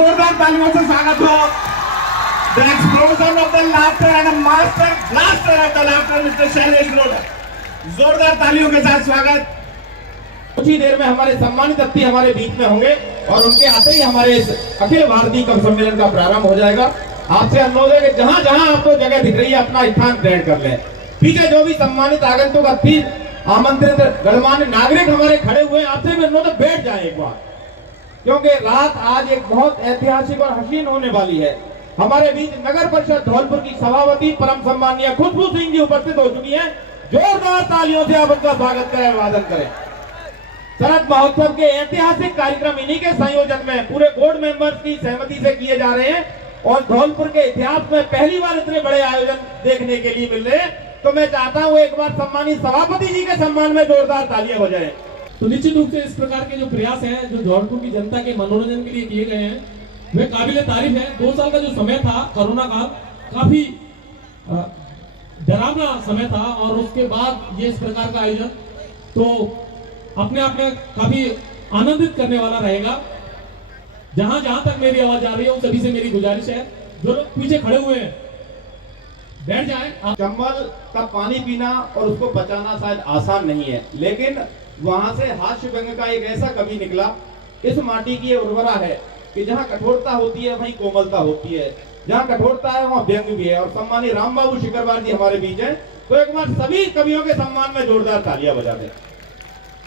जोरदार तालियों से स्वागत हो। The explosion of the laughter and a master blaster of the laughter, Mr. Shailesh roader. जोरदार तालियों के साथ स्वागत। कुछ ही देर में हमारे सम्मानित अतिथि हमारे बीच में होंगे और उनके आते ही हमारे इस अखिल भारतीय कवि सम्मेलन का प्रारंभ हो जाएगा। आपसे अनुरोध है कि जहां जहां आपको जगह दिख रही है अपना स्थान ग्रहण कर लें। पीछे जो भी सम्मानित आगंतुक अतिथि आमंत्रित गणमान्य नागरिक हमारे खड़े हुए, आपसे भी अनुरोध है बैठ जाए एक बार, क्योंकि रात आज एक बहुत ऐतिहासिक और हसीन होने वाली है। हमारे बीच नगर परिषद धौलपुर की सभापति परम सम्मानीय खुशबू सिंह जी उपस्थित हो चुकी हैं। जोरदार तालियों से आप उनका स्वागत करें, अभिवादन करें। शरद महोत्सव के ऐतिहासिक कार्यक्रम इन्हीं के संयोजन में पूरे बोर्ड मेंबर्स की सहमति से किए जा रहे हैं और धौलपुर के इतिहास में पहली बार इतने बड़े आयोजन देखने के लिए मिल रहे हैं। तो मैं चाहता हूँ एक बार सम्मानित सभापति जी के सम्मान में जोरदार तालियां हो जाए। तो निश्चित रूप से इस प्रकार के जो प्रयास हैं जो धौलपुर की जनता के मनोरंजन के लिए किए गए हैं वे काबिले तारीफ है। 2 साल का जो समय था कोरोना काल, काफी डरावना समय था और उसके बाद ये इस प्रकार का आयोजन तो अपने आप में काफी आनंदित करने वाला रहेगा। जहां जहां तक मेरी आवाज आ रही है उन सभी से मेरी गुजारिश है, जो लोग पीछे खड़े हुए हैं बैठ जाएं। चंबल का पानी पीना और उसको बचाना शायद आसान नहीं है, लेकिन वहां से हास्य व्यंग का एक ऐसा कवि निकला। इस माटी की उर्वरा है कि जहां कठोरता होती है वहीं कोमलता होती है, जहां कठोरता है वहां व्यंग भी है। और सम्मानित राम बाबू शिकरवार जी हमारे बीच हैं, तो एक बार सभी कवियों के सम्मान में जोरदार तालियां बजा दें।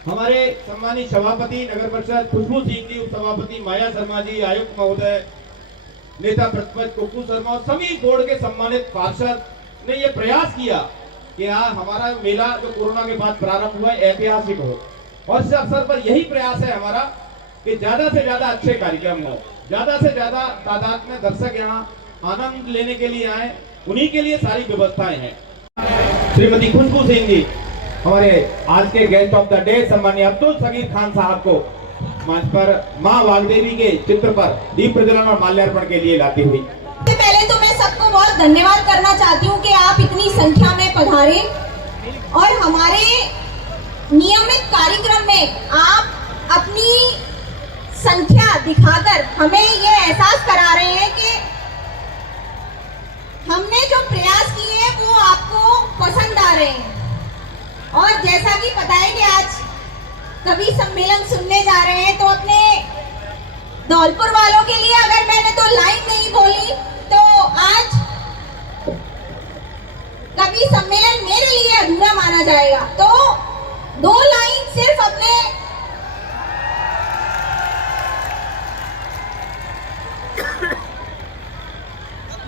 हमारे सम्मानित सभापति नगर परिषद खुशबू सिंह जी, उप सभापति माया शर्मा जी, आयुक्त महोदय, नेता प्रतिपक्ष कुक्कू शर्मा और सभी बोर्ड के सम्मानित पार्षद ने यह प्रयास किया कि हमारा मेला जो कोरोना के बाद प्रारंभ हुआ ऐतिहासिक हो। और इस अवसर पर यही प्रयास है हमारा कि ज्यादा से ज्यादा अच्छे कार्यक्रम हो, ज्यादा से ज्यादा तादाद में दर्शक यहाँ आनंद लेने के लिए आए, उन्हीं के लिए सारी व्यवस्थाएं हैं। श्रीमती खुशबू सिंह जी हमारे आज के गेस्ट ऑफ द डे सम्मानीय अब्दुल सगीर खान साहब को मंच पर मां वाग्देवी के चित्र पर दीप प्रज्वलन और माल्यार्पण के लिए लाती हुई। पहले तो मैं सबको बहुत धन्यवाद करना चाहती हूँ कि आप इतनी संख्या में पधारे और हमारे नियमित कार्यक्रम में आप अपनी संख्या दिखाकर हमें ये एहसास करा रहे हैं कि हमने जो प्रयास किए हैं वो आपको पसंद आ रहे हैं। और जैसा कि पता है कि आज कवि सम्मेलन सुनने जा रहे हैं, तो अपने धौलपुर वालों के लिए अगर मैंने तो लाइन नहीं बोली तो आज कवि सम्मेलन मेरे लिए अधूरा माना जाएगा। तो 2 लाइन सिर्फ अपने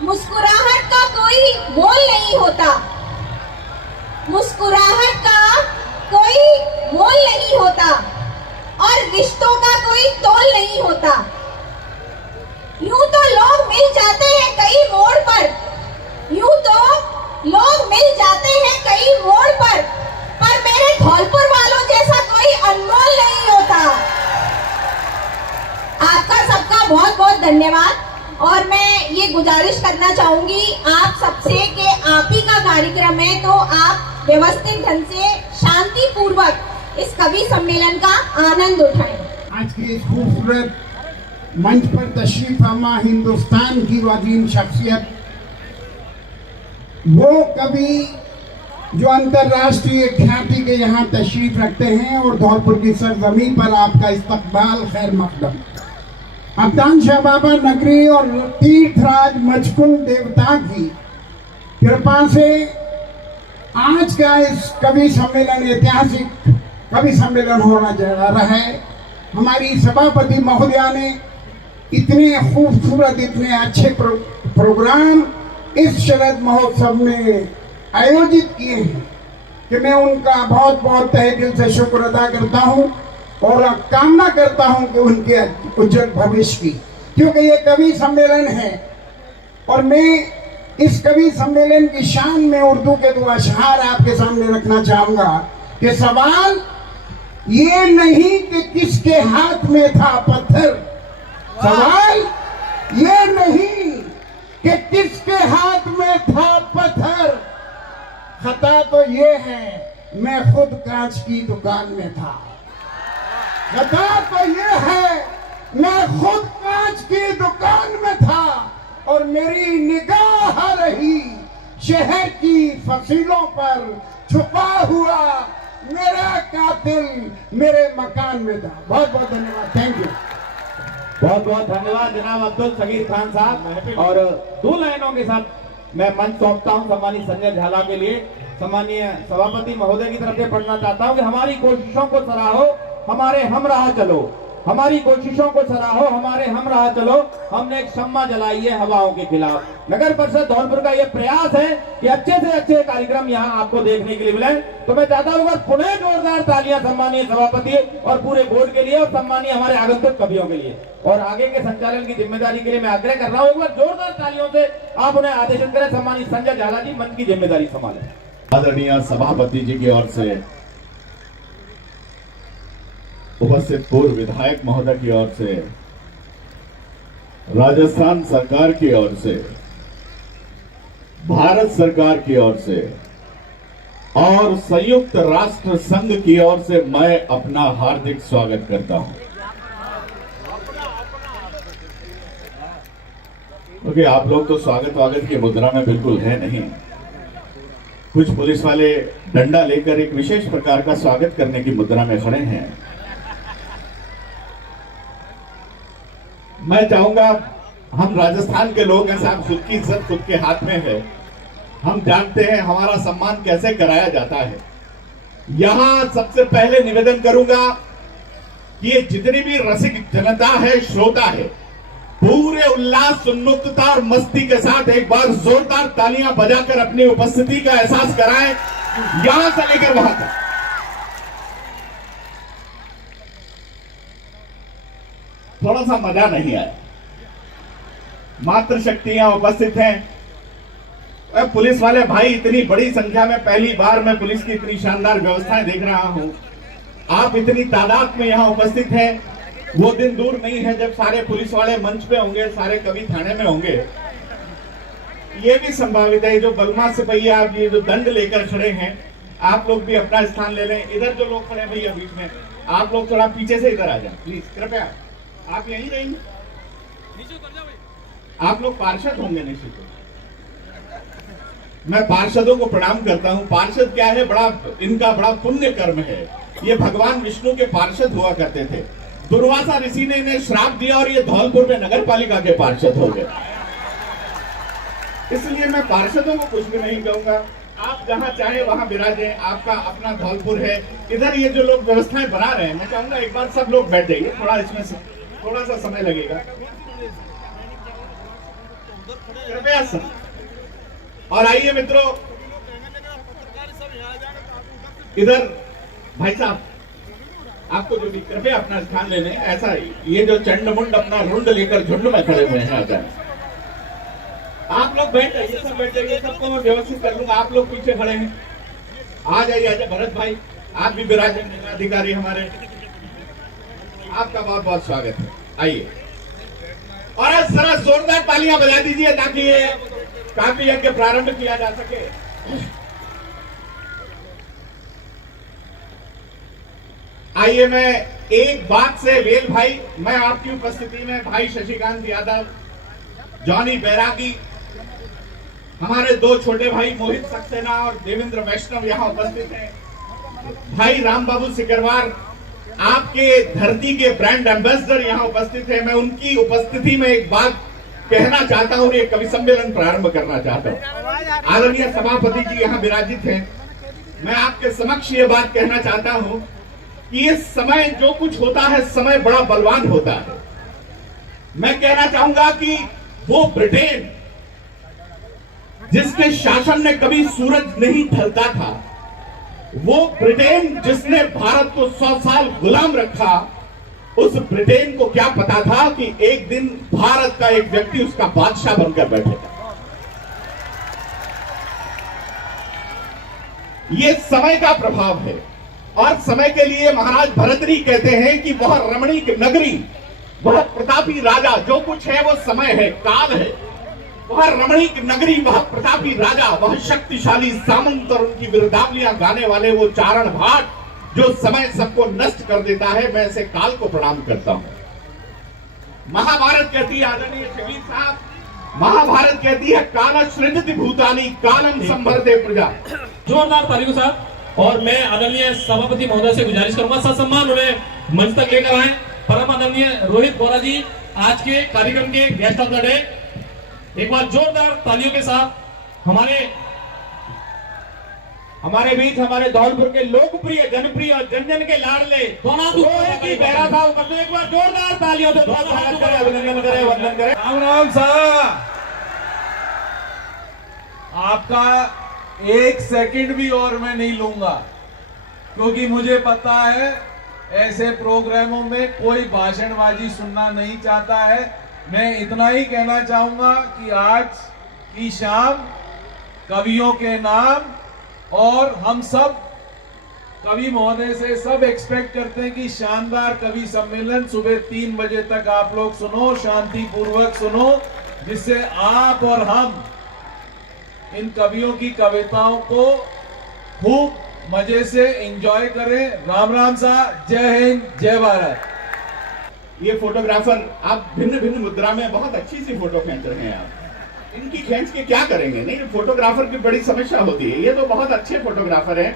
मुस्कुराहट का कोई मोल नहीं होता, मुस्कुराहट का कोई मोल नहीं होता और रिश्तों का कोई तोल नहीं होता। यूं तो लोग मिल जाते हैं कई मोड़ पर, यूं तो लोग मिल जाते हैं कई मोड़ पर मेरे धौलपुर वालों जैसा कोई अनमोल नहीं होता। आपका सबका बहुत बहुत धन्यवाद। और मैं ये गुजारिश करना चाहूंगी आप सबसे कि आप ही का कार्यक्रम है तो आप व्यवस्थित ढंग से शांति पूर्वक इस कवि सम्मेलन का आनंद उठाएं। आज की इस खूबसूरत मंच पर तशरीफ फरमा हिंदुस्तान की वाजीन शख्सियत, वो कवि जो अंतर्राष्ट्रीय ख्याति के यहाँ तशरीफ रखते हैं और धौलपुर की सरजमी पर आपका इस्तकबाल खैर मकदम। अब्दान शाह बाबा नगरी और तीर्थराज मचकुल देवता की कृपा से आज का इस कवि सम्मेलन ऐतिहासिक कवि सम्मेलन होना जा रहा है। हमारी सभापति महोदया ने इतने खूबसूरत इतने अच्छे प्रोग्राम इस शरद महोत्सव में आयोजित किए हैं कि मैं उनका बहुत बहुत तहे दिल से शुक्र अदा करता हूँ और कामना करता हूँ कि उनके उज्जवल भविष्य की, क्योंकि ये कवि सम्मेलन है। और मैं इस कवि सम्मेलन की शान में उर्दू के 2 अशआर आपके सामने रखना चाहूंगा कि सवाल ये नहीं कि किसके हाथ में था पत्थर, सवाल ये नहीं कि किसके हाथ में था पत्थर, खता तो ये है मैं खुद कांच की दुकान में था। खता तो ये है मैं खुद कांच की दुकान और मेरी निगाह रही शहर की फसीलों पर छुपा हुआ मेरा कातिल मेरे मकान में था। बहुत बहुत धन्यवाद, थैंक यू। बहुत बहुत धन्यवाद जनाब अब्दुल सगीर खान साहब। और 2 लाइनों के साथ मैं मंच सौंपता हूं सम्मानित संजय झाला के लिए। सम्मानीय सभापति महोदय की तरफ से पढ़ना चाहता हूं कि हमारी कोशिशों को सराहो, हमारे हम राह चलो। हमारी कोशिशों को सराहो, हमारे हम राह चलो। हमने एक शम्मा जलाई है हवाओं के खिलाफ। नगर परिषद धौलपुर का यह प्रयास है कि अच्छे से अच्छे कार्यक्रम यहाँ आपको देखने के लिए मिले। तो मैं चाहता हूँ पुनः जोरदार तालियां सम्मानीय सभापति और पूरे बोर्ड के लिए और सम्मानीय हमारे आगंतुक कवियों के लिए। और आगे के संचालन की जिम्मेदारी के लिए मैं आग्रह कर रहा हूँ, एक बार जोरदार तालियों से आप उन्हें आदेशित करें। सम्मानित संजय झाला जी मंच की जिम्मेदारी संभालें। आदरणीय सभापति जी की ओर से, उपस्थित पूर्व विधायक महोदय की ओर से, राजस्थान सरकार की ओर से, भारत सरकार की ओर से और संयुक्त राष्ट्र संघ की ओर से मैं अपना हार्दिक स्वागत करता हूं। क्योंकि आप लोग तो स्वागत की मुद्रा में बिल्कुल है नहीं। कुछ पुलिस वाले डंडा लेकर एक विशेष प्रकार का स्वागत करने की मुद्रा में खड़े हैं। मैं चाहूंगा, हम राजस्थान के लोग हैं साहब, खुद की इज्जत खुद के हाथ में है। हम जानते हैं हमारा सम्मान कैसे कराया जाता है। यहां सबसे पहले निवेदन करूंगा कि ये जितनी भी रसिक जनता है, श्रोता है, पूरे उल्लास, उन्मुक्तता और मस्ती के साथ एक बार जोरदार तालियां बजाकर अपनी उपस्थिति का एहसास कराएं, यहां से लेकर वहां तक। थोड़ा सा मजा नहीं आया। मातृशक्तियां उपस्थित हैं। पुलिस वाले भाई, इतनी बड़ी संख्या में पहली बार मैं पुलिस की इतनी शानदार व्यवस्थाएं देख रहा हूं। आप इतनी तादाद में यहां उपस्थित हैं। वो दिन दूर नहीं है जब सारे पुलिस वाले मंच पे होंगे, सारे कवि थाने में होंगे। ये भी संभावित है, जो बलमा सिपहिया ये जो दंड लेकर खड़े हैं, आप लोग भी अपना स्थान ले लें। इधर जो लोग खड़े हैं भैया बीच में, आप लोग थोड़ा पीछे से इधर आ जाए प्लीज, कृपया। आप यहीं रहेंगे, आप लोग पार्षद होंगे निश्चित। मैं पार्षदों को प्रणाम करता हूं। पार्षद क्या है, इनका बड़ा पुण्य कर्म है। ये भगवान विष्णु के पार्षद हुआ करते थे। दुर्वासा ऋषि ने इन्हें श्राप दिया और ये धौलपुर में नगर पालिका के पार्षद हो गए। इसलिए मैं पार्षदों को कुछ भी नहीं कहूंगा। आप जहां चाहे वहां विराजें, आपका अपना धौलपुर है। इधर ये जो लोग व्यवस्थाएं बना रहे हैं, मैं चाहूंगा एक बार सब लोग बैठ जाइए, थोड़ा इसमें थोड़ा सा समय लगेगा, कृपया सर। और आइए मित्रों, इधर भाई साहब, आपको जो भी कृपया अपना स्थान लेने। ऐसा ये जो चंडमुंड अपना रुंड लेकर झुंड में खड़े हुए हैं, अचानक आप लोग बैठ जाइए, सब बैठ जाइए, सबको मैं व्यवस्थित कर लूंगा। आप लोग पीछे खड़े हैं, आ जाइए, आजा भरत भाई, आप भी विराजन अधिकारी हमारे, आपका बहुत बहुत स्वागत है। आइए और जरा जोरदार तालियां बजा दीजिए ताकि ये काफी यज्ञ प्रारंभ किया जा सके। आइए, मैं एक बात से वेल भाई, मैं आपकी उपस्थिति में भाई शशिकांत यादव, जॉनी बैरागी, हमारे 2 छोटे भाई मोहित सक्सेना और देवेंद्र वैष्णव यहाँ उपस्थित हैं। भाई राम बाबू सिकरवार, आपके धरती के ब्रांड एम्बेसडर यहाँ उपस्थित है। मैं उनकी उपस्थिति में एक बात कहना चाहता हूँ, एक कवि सम्मेलन प्रारंभ करना चाहता हूँ। आदरणीय सभापति जी यहाँ विराजित हैं। मैं आपके समक्ष ये बात कहना चाहता हूँ कि इस समय जो कुछ होता है, समय बड़ा बलवान होता है। मैं कहना चाहूंगा कि वो ब्रिटेन जिसके शासन में कभी सूरज नहीं ढलता था, वो ब्रिटेन जिसने भारत को 100 साल गुलाम रखा, उस ब्रिटेन को क्या पता था कि एक दिन भारत का एक व्यक्ति उसका बादशाह बनकर बैठेगा। ये समय का प्रभाव है। और समय के लिए महाराज भरतरी कहते हैं कि वह रमणीक नगरी, वह प्रतापी राजा, जो कुछ है वो समय है, काल है। वह रमणीक नगरी, वह प्रतापी राजा, वह शक्तिशाली सामंत और उनकी विरुद्धावलियां गाने वाले वो चारण भाट, जो समय सबको नष्ट कर देता है। मैं ऐसे काल को प्रणाम करता हूं। महाभारत कहती है आदरणीय कबीर साहब महाभारत कहती है काल सृजति भूतानि कालम संवर्धे प्रजा। जोरदार तालियों के साथ। और मैं आदरणीय सभापति महोदय से गुजारिश करूंगा ससम्मान उन्हें मंच तक लेकर आए। परम आदरणीय रोहित बोरा जी आज के कार्यक्रम के गेस्ट ऑफ द डे। एक बार जोरदार तालियों के साथ हमारे बीच हमारे धौलपुर के लोकप्रिय जनप्रिय और जन जन के लाडले रोहित जी बेहरा साहब उपस्थित। एक बार जोरदार तालियों से स्वागत करें, अभिनंदन करें, वंदन करें। राम राम साहब, आपका एक सेकंड भी और मैं नहीं लूंगा, क्योंकि मुझे पता है ऐसे प्रोग्रामों में कोई भाषणबाजी सुनना नहीं चाहता है। मैं इतना ही कहना चाहूंगा कि आज की शाम कवियों के नाम और हम सब कवि महोदय से सब एक्सपेक्ट करते हैं कि शानदार कवि सम्मेलन सुबह 3 बजे तक आप लोग सुनो, शांति पूर्वक सुनो, जिससे आप और हम इन कवियों की कविताओं को खूब मजे से एंजॉय करें। राम राम साहब, जय हिंद, जय भारत। ये फोटोग्राफर आप भिन्न भिन्न मुद्रा में बहुत अच्छी सी फोटो खींच रहे हैं। आप इनकी खींच के क्या करेंगे? नहीं, फोटोग्राफर की बड़ी समस्या होती है। ये तो बहुत अच्छे फोटोग्राफर हैं।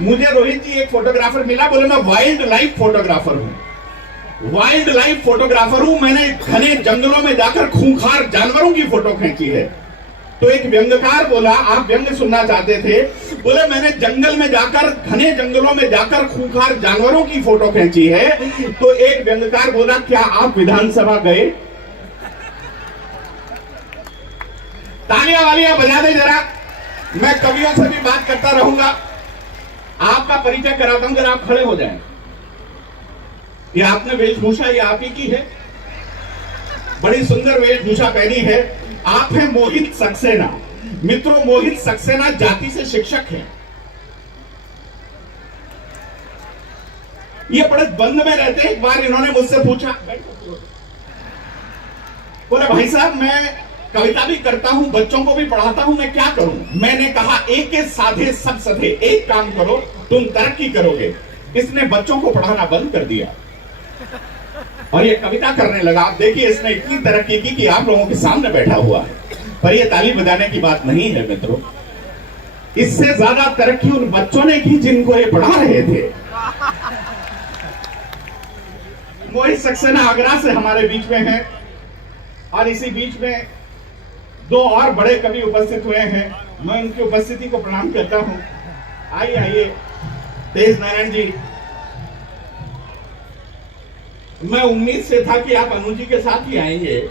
मुझे रोहित जी एक फोटोग्राफर मिला, बोले मैं वाइल्ड लाइफ फोटोग्राफर हूँ। वाइल्ड लाइफ फोटोग्राफर हूँ, मैंने घने जंगलों में जाकर खूंखार जानवरों की फोटो खींची है। तो एक व्यंग्यकार बोला, आप व्यंग्य सुनना चाहते थे, बोले मैंने जंगल में जाकर घने जंगलों में जाकर खूंखार जानवरों की फोटो खींची है। तो एक व्यंग्यकार बोला क्या आप विधानसभा गए? तालियां वालियां बजा दे जरा। मैं कवियों से भी बात करता रहूंगा। आपका परिचय कराता हूं, जरा आप खड़े हो जाएं। ये आपने वेशभूषा ये आप ही की है, बड़ी सुंदर वेशभूषा पहनी है। आप हैं मोहित सक्सेना। मित्रों, मोहित सक्सेना जाति से शिक्षक हैं। ये बड़े बंद में रहते हैं। एक बार इन्होंने मुझसे पूछा, बोले भाई साहब मैं कविता भी करता हूं, बच्चों को भी पढ़ाता हूं, मैं क्या करूं? मैंने कहा एक साधे सब सधे, एक काम करो, तुम तरक्की करोगे। इसने बच्चों को पढ़ाना बंद कर दिया और ये कविता करने लगा। आप देखिए इसने इतनी तरक्की की कि आप लोगों के सामने बैठा हुआ है। पर ये ताली बजाने की बात नहीं है मित्रों, इससे ज्यादा तरक्की उन बच्चों ने की जिनको ये पढ़ा रहे थे। मोहित सक्सेना आगरा से हमारे बीच में है और इसी बीच में 2 और बड़े कवि उपस्थित हुए हैं। मैं उनकी उपस्थिति को प्रणाम करता हूं। आइए आइए तेज नारायण जी। मैं उम्मीद से था कि आप अनु जी के साथ ही आएंगे।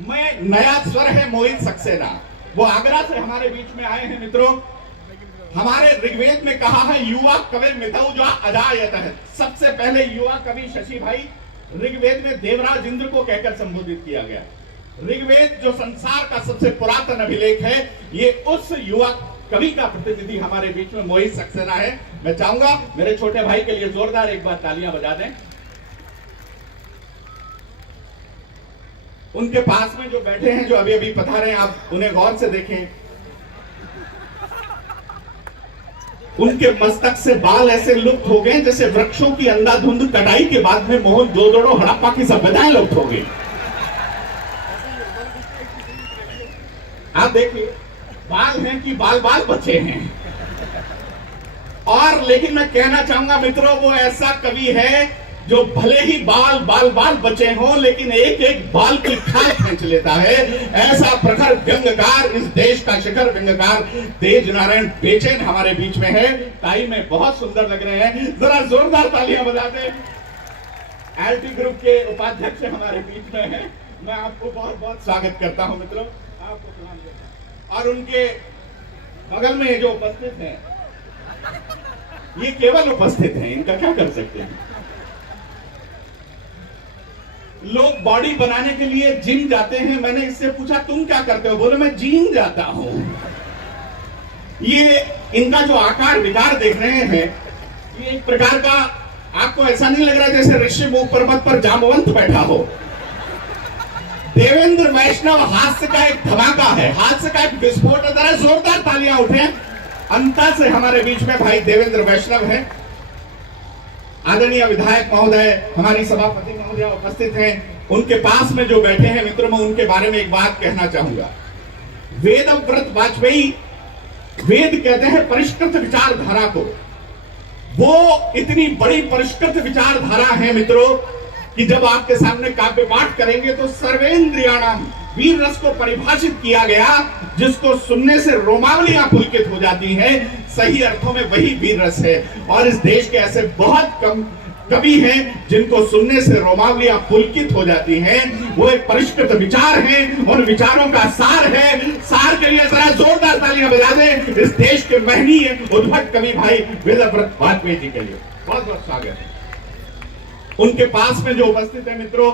मैं नया स्वर है मोहित सक्सेना, वो आगरा से हमारे बीच में आए हैं। मित्रों, हमारे ऋग्वेद में कहा है युवा कवि मितौ जो अजायत है। सबसे पहले युवा कवि शशि भाई ऋग्वेद में देवराज इंद्र को कहकर संबोधित किया गया। ऋग्वेद जो संसार का सबसे पुरातन अभिलेख है, ये उस युवा कवि का प्रतिनिधि हमारे बीच में मोहित सक्सेना है। मैं चाहूंगा मेरे छोटे भाई के लिए जोरदार एक बार तालियां बजा दें। उनके पास में जो बैठे हैं, जो अभी अभी पधारे हैं, आप उन्हें गौर से देखें। उनके मस्तक से बाल ऐसे लुप्त हो गए जैसे वृक्षों की अंधाधुंध कटाई के बाद में मोहनजोदड़ो हड़प्पा की सभ्यताएं लुप्त हो गई। आप देखिए, बाल हैं कि बाल बाल बचे हैं। और लेकिन मैं कहना चाहूंगा मित्रों, वो ऐसा कवि है जो भले ही बाल बाल बाल बचे हों, लेकिन एक एक बाल की खाल खींच लेता है। ऐसा प्रखर व्यंग्यकार, इस देश का शिखर व्यंग्यकार तेज नारायण बेचैन हमारे बीच में है। ताई में बहुत सुंदर लग रहे हैं, जरा जोरदार तालियां बजा दें। एलटी ग्रुप के उपाध्यक्ष हमारे बीच में है। मैं आपको बहुत बहुत स्वागत करता हूं मित्रों, आपको प्रणाम करता हूं। और उनके बगल में जो उपस्थित हैं, ये केवल उपस्थित हैं, इनका क्या कर सकते हैं। लोग बॉडी बनाने के लिए जिम जाते हैं। मैंने इससे पूछा तुम क्या करते हो? बोले मैं जिम जाता हूं। ये इनका जो आकार विकार देख रहे हैं, ये एक प्रकार का, आपको ऐसा नहीं लग रहा जैसे ऋषिमुख पर्वत पर जामवंत बैठा हो? देवेंद्र वैष्णव हास्य का एक धमाका है, हास्य का एक विस्फोट है। जरा जोरदार तालियां उठे। अंता से हमारे बीच में भाई देवेंद्र वैष्णव हैं। आदरणीय विधायक महोदय, हमारी सभापति महोदय उपस्थित हैं, उनके पास में जो बैठे हैं मित्रों, मैं उनके बारे में एक बात कहना चाहूंगा। वेदव्रत वाजपेयी, वेद कहते हैं परिष्कृत विचारधारा को। वो इतनी बड़ी परिष्कृत विचारधारा है मित्रों कि जब आपके सामने काव्य पाठ करेंगे तो सर्वेंद्रियाणाम, वीर रस को परिभाषित किया गया, जिसको सुनने से रोमावलियां पुलकित हो जाती हैं, सही अर्थों में वही वीर रस है। और इस देश के ऐसे बहुत कम कवि हैं जिनको सुनने से रोमावलियां पुलकित हो जाती हैं। वो एक परिष्कृत विचार है, उन विचारों का सार है। सार के लिए जरा जोरदार तालियां बजा दें इस देश के महनीय उद्भट कवि भाई वेदव्रत वाजपेयी जी के लिए। बहुत बहुत स्वागत है। उनके पास में जो उपस्थित है मित्रों,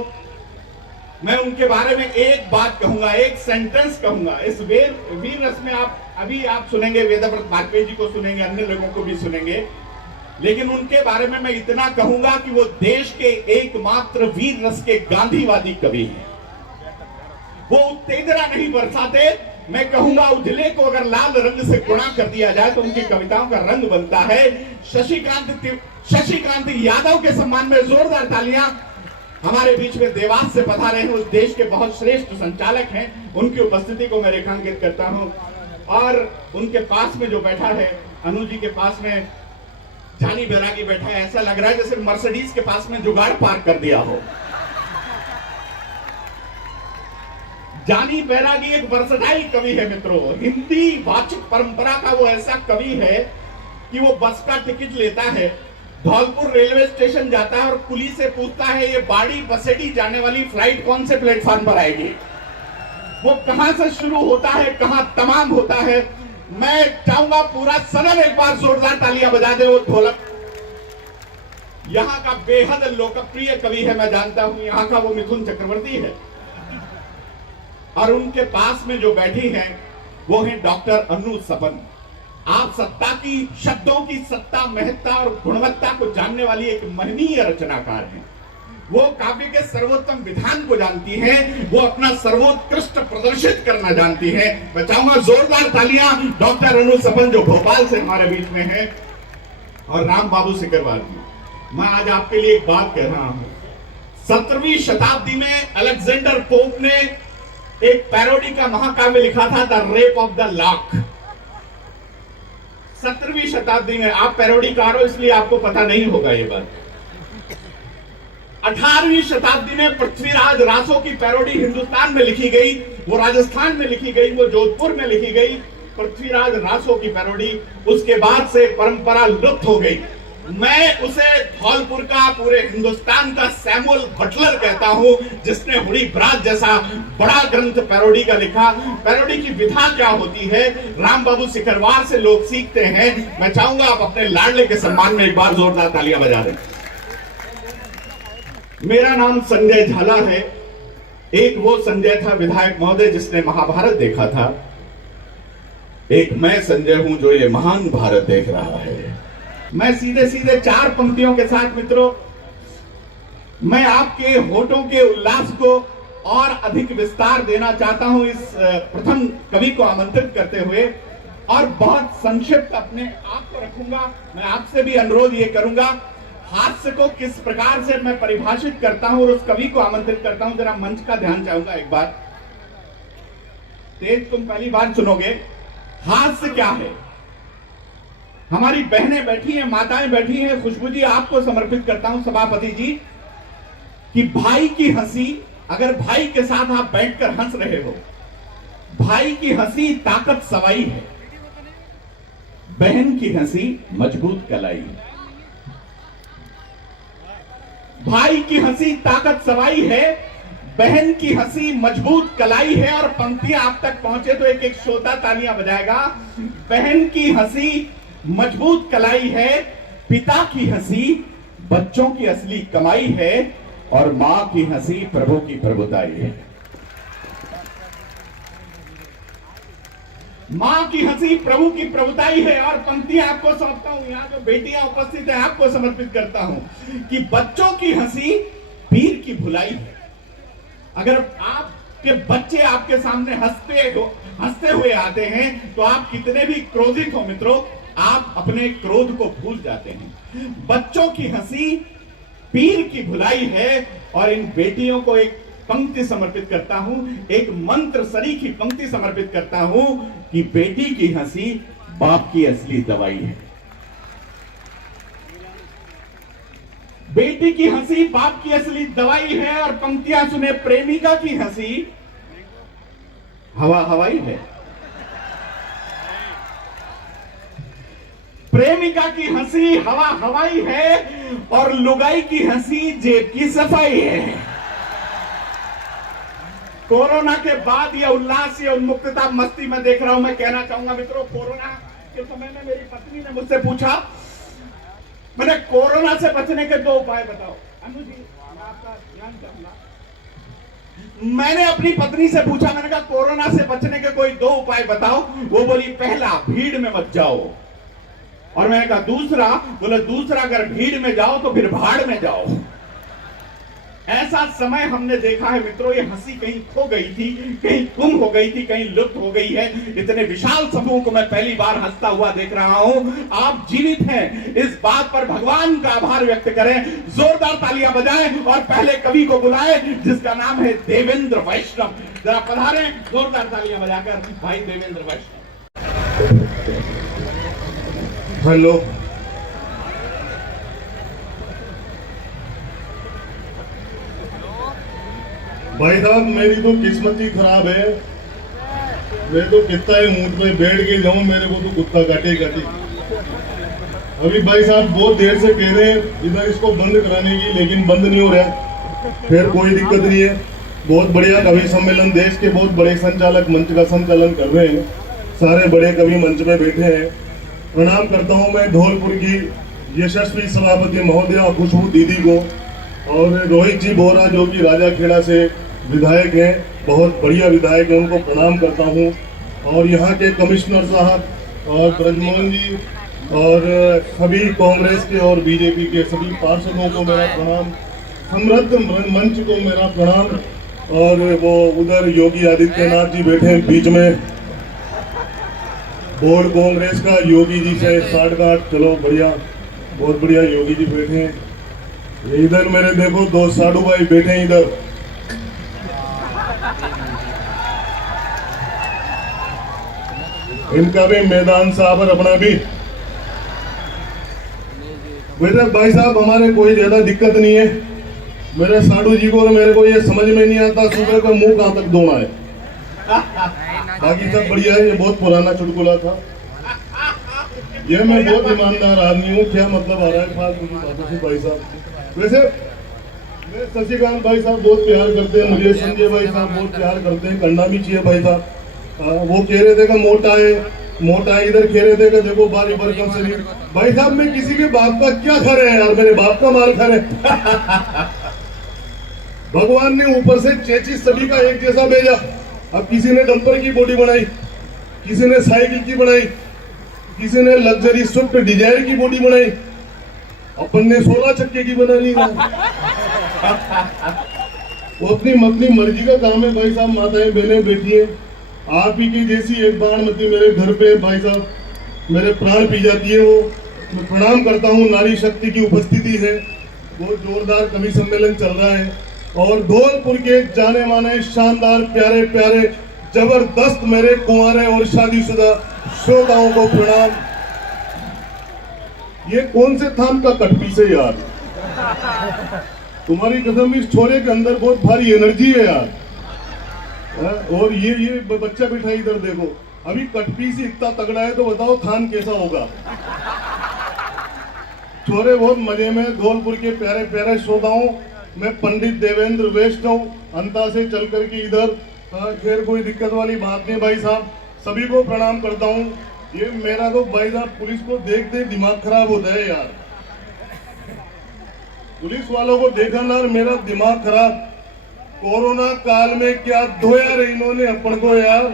मैं उनके बारे में एक बात कहूंगा, एक सेंटेंस कहूंगा। इस वीर रस में आप सुनेंगे, वेदव्रत वाजपेयी जी को सुनेंगे, अन्य लोगों को भी सुनेंगे, लेकिन उनके बारे में मैं इतना कहूंगा कि वो देश के एकमात्र वीर रस के गांधीवादी कवि हैं। वो उत्तेजना नहीं बरसाते। मैं कहूंगा उजले को अगर लाल रंग से गुणा कर दिया जाए तो उनकी कविताओं का रंग बनता है। शशिकांत यादव के सम्मान में जोरदार तालियां। हमारे बीच में देवास से पधारे हैं, उस देश के बहुत श्रेष्ठ संचालक हैं, उनकी उपस्थिति को मैं रेखांकित करता हूं। और उनके पास में जो बैठा है, अनु जी के पास में जानी बैरागी बैठा है। ऐसा लग रहा है जैसे मर्सिडीज के पास में जुगाड़ पार्क कर दिया हो। जानी बैरागी एक वर्सटाइल कवि है मित्रों। हिंदी वाचिक परंपरा का वो ऐसा कवि है कि वो बस का टिकट लेता है, धौलपुर रेलवे स्टेशन जाता है और कुली से पूछता है ये बाड़ी बसेड़ी जाने वाली फ्लाइट कौन से प्लेटफॉर्म पर आएगी। वो कहां से शुरू होता है, कहां तमाम होता है। मैं चाहूंगा पूरा सदन एक बार जोरदार तालियां बजा दे। वो ढोलक यहां का बेहद लोकप्रिय कवि है, मैं जानता हूं, यहां का वो मिथुन चक्रवर्ती है। और उनके पास में जो बैठी हैं वो है डॉक्टर अनु सपन। आप सत्ता की, शब्दों की सत्ता, महत्ता और गुणवत्ता को जानने वाली एक महनीय रचनाकार हैं। वो काव्य के सर्वोत्तम विधान को जानती हैं, वो अपना सर्वोत्कृष्ट प्रदर्शित करना जानती हैं। मैं चाहूंगा जोरदार तालियां डॉक्टर अनु सपन जो भोपाल से हमारे बीच में है, और राम बाबू सिकरवार जी। मैं आज आपके लिए एक बात कह रहा हूं। 17वीं शताब्दी में अलेक्जेंडर पोप ने एक पैरोडी का महाकाव्य लिखा था, the rape of the lock. 17वीं शताब्दी में, आप पैरोडीकार हो इसलिए आपको पता नहीं होगा ये बात। 18वीं शताब्दी में पृथ्वीराज रासो की पैरोडी हिंदुस्तान में लिखी गई, वो राजस्थान में लिखी गई, वो जोधपुर में लिखी गई, पृथ्वीराज रासो की पैरोडी। उसके बाद से परंपरा लुप्त हो गई। मैं उसे धौलपुर का, पूरे हिंदुस्तान का सैमुअल बटलर कहता हूं, जिसने हुडी ब्राज जैसा बड़ा ग्रंथ पैरोडी का लिखा। पैरोडी की विधा क्या होती है, राम बाबू सिकरवार से लोग सीखते हैं। मैं चाहूंगा आप अपने लाडले के सम्मान में एक बार जोरदार तालियां बजा दें। मेरा नाम संजय झाला है। एक वो संजय था विधायक महोदय जिसने महाभारत देखा था, एक मैं संजय हूं जो ये महान भारत देख रहा है। मैं सीधे सीधे 4 पंक्तियों के साथ मित्रों, मैं आपके होठों के उल्लास को और अधिक विस्तार देना चाहता हूं इस प्रथम कवि को आमंत्रित करते हुए, और बहुत संक्षिप्त अपने आप को रखूंगा। मैं आपसे भी अनुरोध ये करूंगा, हास्य को किस प्रकार से मैं परिभाषित करता हूं और उस कवि को आमंत्रित करता हूं, जरा मंच का ध्यान चाहूंगा एक बार। तेज, तुम पहली बार सुनोगे। हास्य क्या है? हमारी बहनें बैठी हैं, माताएं बैठी हैं, खुशबू जी आपको समर्पित करता हूं सभापति जी, कि भाई की हंसी, अगर भाई के साथ आप बैठकर हंस रहे हो, भाई की हंसी ताकत सवाई है, बहन की हंसी मजबूत कलाई है। भाई की हंसी ताकत सवाई है, बहन की हंसी मजबूत कलाई है। और पंक्तियां आप तक पहुंचे तो एक एक श्रोता तालियां बजाएगा। बहन की हंसी मजबूत कलाई है, पिता की हंसी बच्चों की असली कमाई है, और मां की हंसी प्रभु की प्रभुताई है। मां की हंसी प्रभु की प्रभुताई है। और पंक्तियां आपको सौंपता हूं, यहां जो बेटियां उपस्थित है आपको समर्पित करता हूं, कि बच्चों की हंसी पीर की भुलाई है। अगर आपके बच्चे आपके सामने हंसते हुए आते हैं तो आप कितने भी क्रोधित हो मित्रों, आप अपने क्रोध को भूल जाते हैं। बच्चों की हंसी पीर की भुलाई है। और इन बेटियों को एक पंक्ति समर्पित करता हूं, एक मंत्र सरीखी पंक्ति समर्पित करता हूं कि बेटी की हंसी बाप की असली दवाई है। बेटी की हंसी बाप की असली दवाई है। और पंक्तियां सुने, प्रेमिका की हंसी हवा हवाई है। प्रेमिका की हंसी हवा हवाई है और लुगाई की हंसी जेब की सफाई है। कोरोना के बाद यह उल्लास, यह उन्मुक्तता, मस्ती में देख रहा हूं। मैं कहना चाहूंगा मित्रों, कोरोना के समय में मेरी पत्नी ने मुझसे पूछा, मैंने कोरोना से बचने के 2 उपाय बताओ। अनु जी, मैं आपका ध्यान चाहूंगा। मैंने अपनी पत्नी से पूछा, मैंने कहा कोरोना से बचने के कोई 2 उपाय बताओ। वो बोली, पहला, भीड़ में मत जाओ। और मैंने कहा दूसरा? बोले दूसरा, अगर भीड़ में जाओ तो फिर भाड़ में जाओ। ऐसा समय हमने देखा है मित्रों, ये हंसी कहीं खो गई थी, कहीं गुम हो गई थी, कहीं लुप्त हो गई है। इतने विशाल समूह को मैं पहली बार हंसता हुआ देख रहा हूं। आप जीवित हैं, इस बात पर भगवान का आभार व्यक्त करें। जोरदार तालियां बजाएं और पहले कवि को बुलाएं जिसका नाम है देवेंद्र वैष्णव। जरा पधारें जोरदार तालियां बजाकर भाई देवेंद्र वैष्णव। हेलो, भाई साहब, मेरी तो किस्मत ही खराब है। मैं तो कितना ही ऊंट पे बैठ के जाऊं, मेरे को तो कुत्ता काटे काटे। अभी भाई साहब बहुत देर से कह रहे हैं इधर इसको बंद कराने की, लेकिन बंद नहीं हो रहा। फिर कोई दिक्कत नहीं है। बहुत बढ़िया कवि सम्मेलन, देश के बहुत बड़े संचालक मंच का संचालन कर रहे हैं। सारे बड़े कवि मंच पे बैठे हैं। प्रणाम करता हूं मैं धौलपुर की यशस्वी सभापति महोदया खुशबू दीदी को, और रोहित जी बोरा जो कि राजा खेड़ा से विधायक हैं, बहुत बढ़िया विधायक हैं, उनको प्रणाम करता हूं। और यहाँ के कमिश्नर साहब और ब्रजमोहन जी और सभी कांग्रेस के और बीजेपी के सभी पार्षदों को मेरा प्रणाम, समृद्ध मंच को मेरा प्रणाम। और वो उधर योगी आदित्यनाथ जी बैठे हैं बीच में, बोर्ड कांग्रेस का योगी जी से साठगांठ, चलो बढ़िया, बहुत बढ़िया योगी जी बैठे हैं। इधर मेरे देखो 2 साधु भाई बैठे हैं इधर। इनका भी मैदान साहब और अपना भी। वैसे भाई साहब हमारे कोई ज्यादा दिक्कत नहीं है। मेरे साधु जी को और मेरे को ये समझ में नहीं आता सुबह का मुंह कहां तक धोना है। बाकी सब बढ़िया है। ये बहुत पुराना चुटकुला था। ये मैं बहुत ईमानदार आदमी हूँ। क्या मतलब आ रहा है फालतू की बातों से भाई साहब। वैसे मैं शशिकांत भाई साहब बहुत प्यार करते हैं मुझे, संजय भाई साहब बहुत प्यार करते हैं, करना भी चाहिए भाई साहब। वो कह रहे थे कि मोटा है, इधर कह रहे थे कि देखो बारी बरकम शरीर। भाई साहब मैं किसी के बाप का क्या खा रहे हैं यार, मेरे बाप का माल खा रहे। भगवान ने ऊपर से 33 सभी का एक जैसा भेजा। अब किसी ने डंपर की बॉडी बनाई, किसी ने साइकिल की बनाई, किसी ने लग्जरी स्विफ्ट डिजायर की बॉडी बनाई, अपन ने 16 चक्के की बना ली। वो अपनी मर्जी का काम है भाई साहब। माताएं बहनें बैठी है, आप ही की जैसी एक बाणमती मेरे घर पे भाई साहब मेरे प्राण पी जाती है। वो मैं प्रणाम करता हूँ, नारी शक्ति की उपस्थिति है। बहुत जोरदार कवि सम्मेलन चल रहा है और धौलपुर के जाने माने शानदार प्यारे प्यारे जबरदस्त मेरे कुंवारे और शादीशुदा श्रोताओं को प्रणाम। ये कौन से थान का कटपीस है यार, तुम्हारी कसम इस छोरे के अंदर बहुत भारी एनर्जी है यार। और ये बच्चा बैठा इधर देखो, अभी कटपीस इतना तगड़ा है तो बताओ थान कैसा होगा। छोरे बहुत मजे में। धौलपुर के प्यारे प्यारे श्रोताओं, मैं पंडित देवेंद्र वैष्णव अंता से चल करके इधर, खैर कोई दिक्कत वाली बात नहीं भाई साहब, सभी को प्रणाम करता हूँ। ये मेरा तो भाई साहब पुलिस को देख दे दिमाग खराब होता है यार। पुलिस वालों को देखा ना और मेरा दिमाग खराब। कोरोना काल में क्या धोया रे इन्होंने अपन को यार,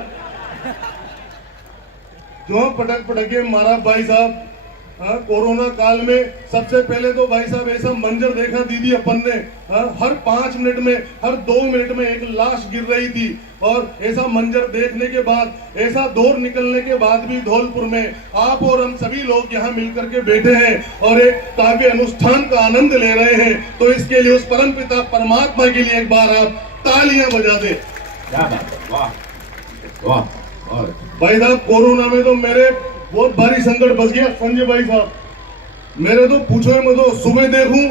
जो पटक पटके मारा भाई साहब। कोरोना काल में सबसे पहले तो भाई साहब ऐसा मंजर देखा दीदी अपन ने, हर 5 मिनट में, हर 2 मिनट में एक लाश गिर रही थी। और ऐसा मंजर देखने के बाद, ऐसा दौर निकलने के बाद भी धौलपुर में आप और हम सभी लोग यहाँ मिलकर के बैठे हैं और एक काव्य अनुष्ठान का आनंद ले रहे हैं। तो इसके लिए उस परम पिता परमात्मा के लिए एक बार आप तालियां बजा दे। वाह वाह। भाई साहब कोरोना में तो मेरे बहुत भारी संकट बच गया संजय भाई साहब, मेरे तो पूछो ही मत। सुबह देखूं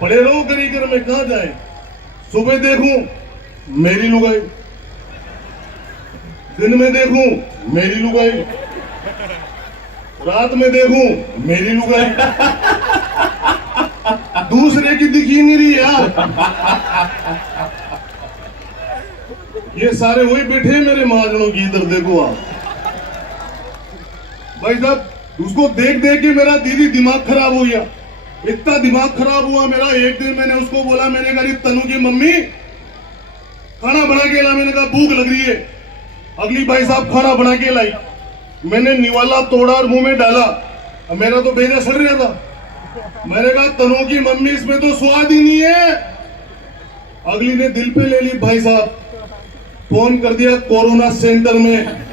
पड़े रहो करीकर में, कहां जाए। सुबह देखूं मेरी लुगाई, दिन में देखूं मेरी लुगाई, रात में देखूं मेरी लुगाई, दूसरे की दिखी नहीं रही यार। ये सारे वही बैठे हैं मेरे महाजनों की, इधर देखो आप भाई साहब। उसको देख देख के मेरा दीदी दिमाग खराब हो गया, इतना दिमाग खराब हुआ मेरा। एक दिन मैंने उसको बोला, मैंने कहा तनु की मम्मी खाना बना के ला। मैंने कहा भूख लग रही है। अगली भाई साहब खाना बना के लाई, मैंने निवाला तोड़ा और मुंह में डाला, मेरा तो बेजा सड़ रहा था। मैंने कहा तनु की मम्मी इसमें तो स्वाद ही नहीं है। अगली ने दिल पे ले ली भाई साहब, फोन कर दिया कोरोना सेंटर में,